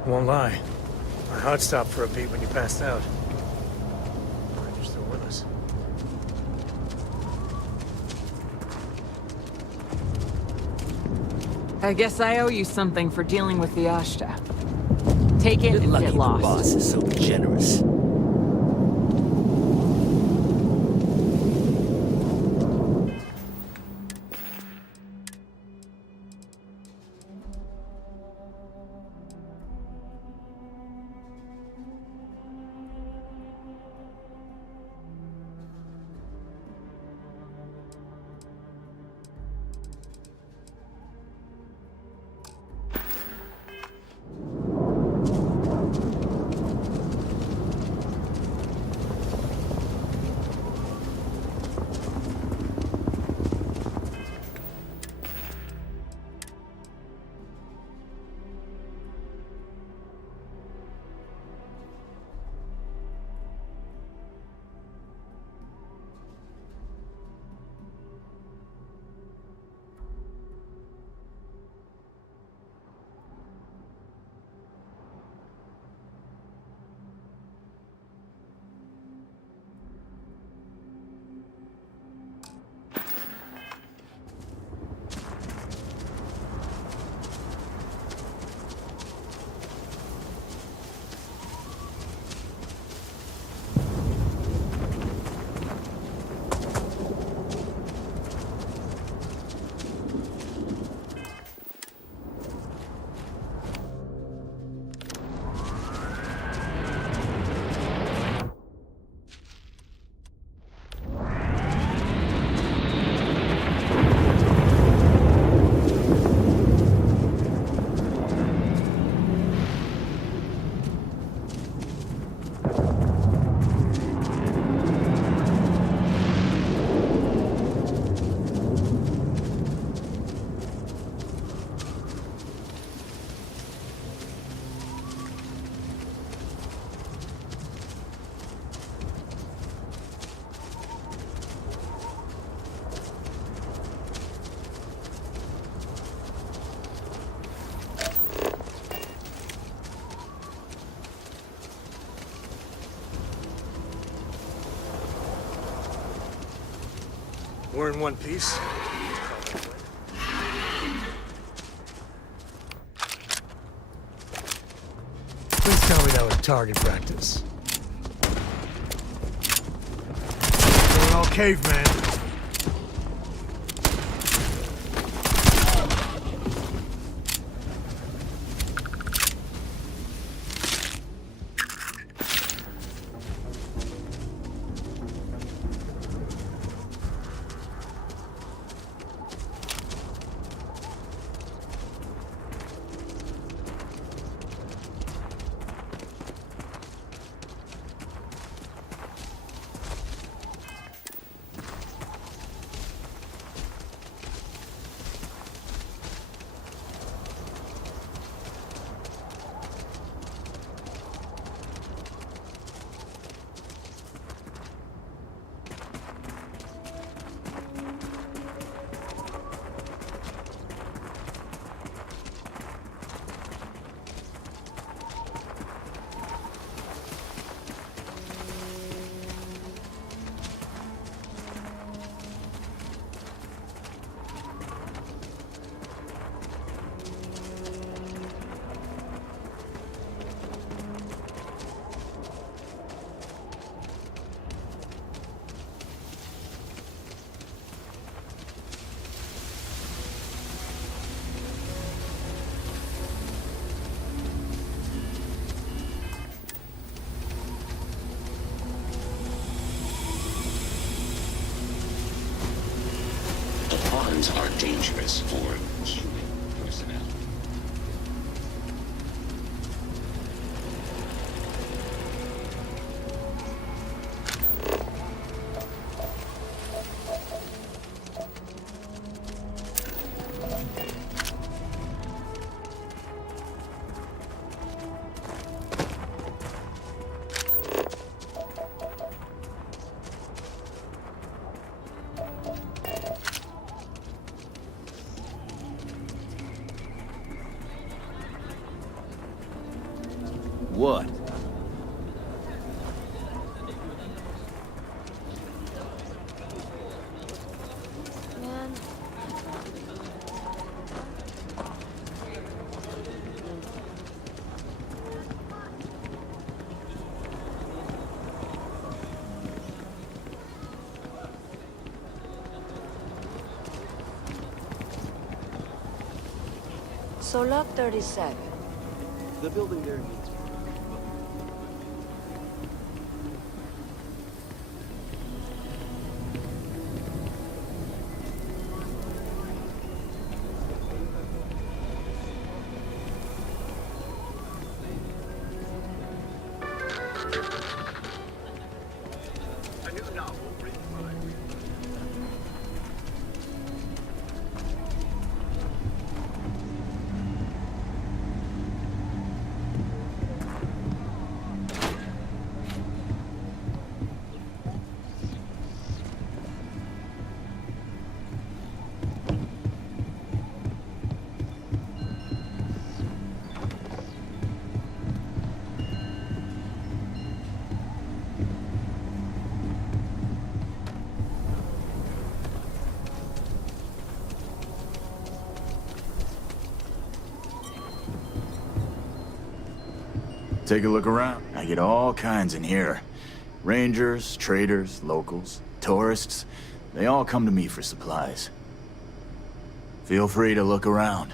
Won't lie. My heart stopped for a beat when you passed out. Glad you're still with us. I guess I owe you something for dealing with the Ashta. Take it and get lost. The boss is so generous. We're in one piece. Please tell me that was target practice. Going all caveman. conditions are dangerous for human personnel. What? Man. So Lot 37. The building there needs... A new novel written by Take a look around. I get all kinds in here. Rangers, traders, locals, tourists. They all come to me for supplies. Feel free to look around.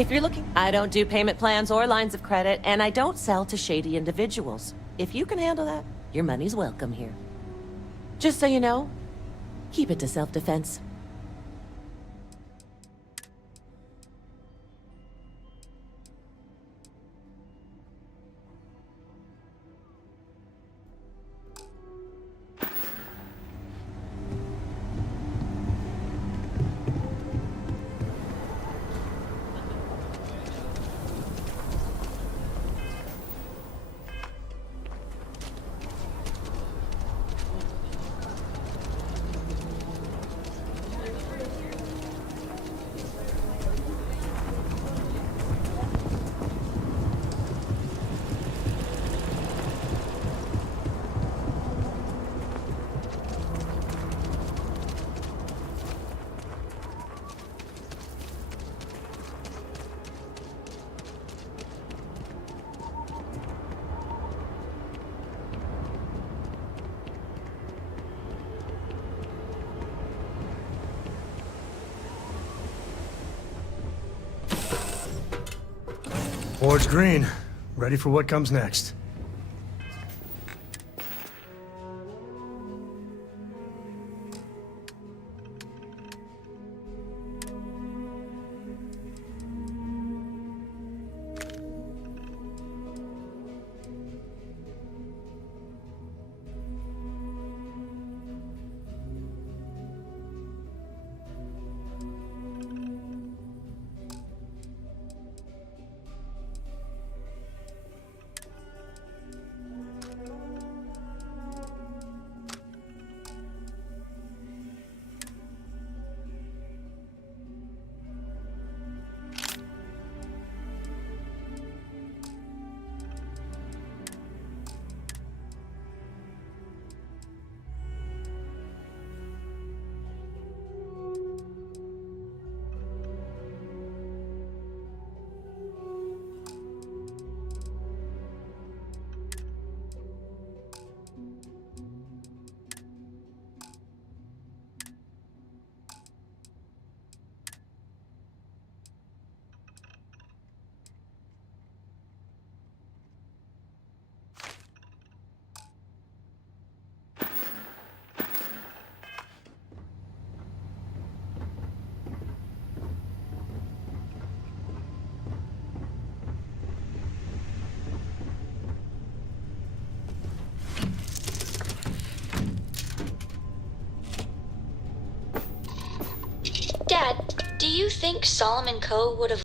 If you're looking, I don't do payment plans or lines of credit, and I don't sell to shady individuals. If you can handle that, your money's welcome here. Just so you know, keep it to self-defense. Board's green. Ready for what comes next. Dad, do you think Solomon Coe would have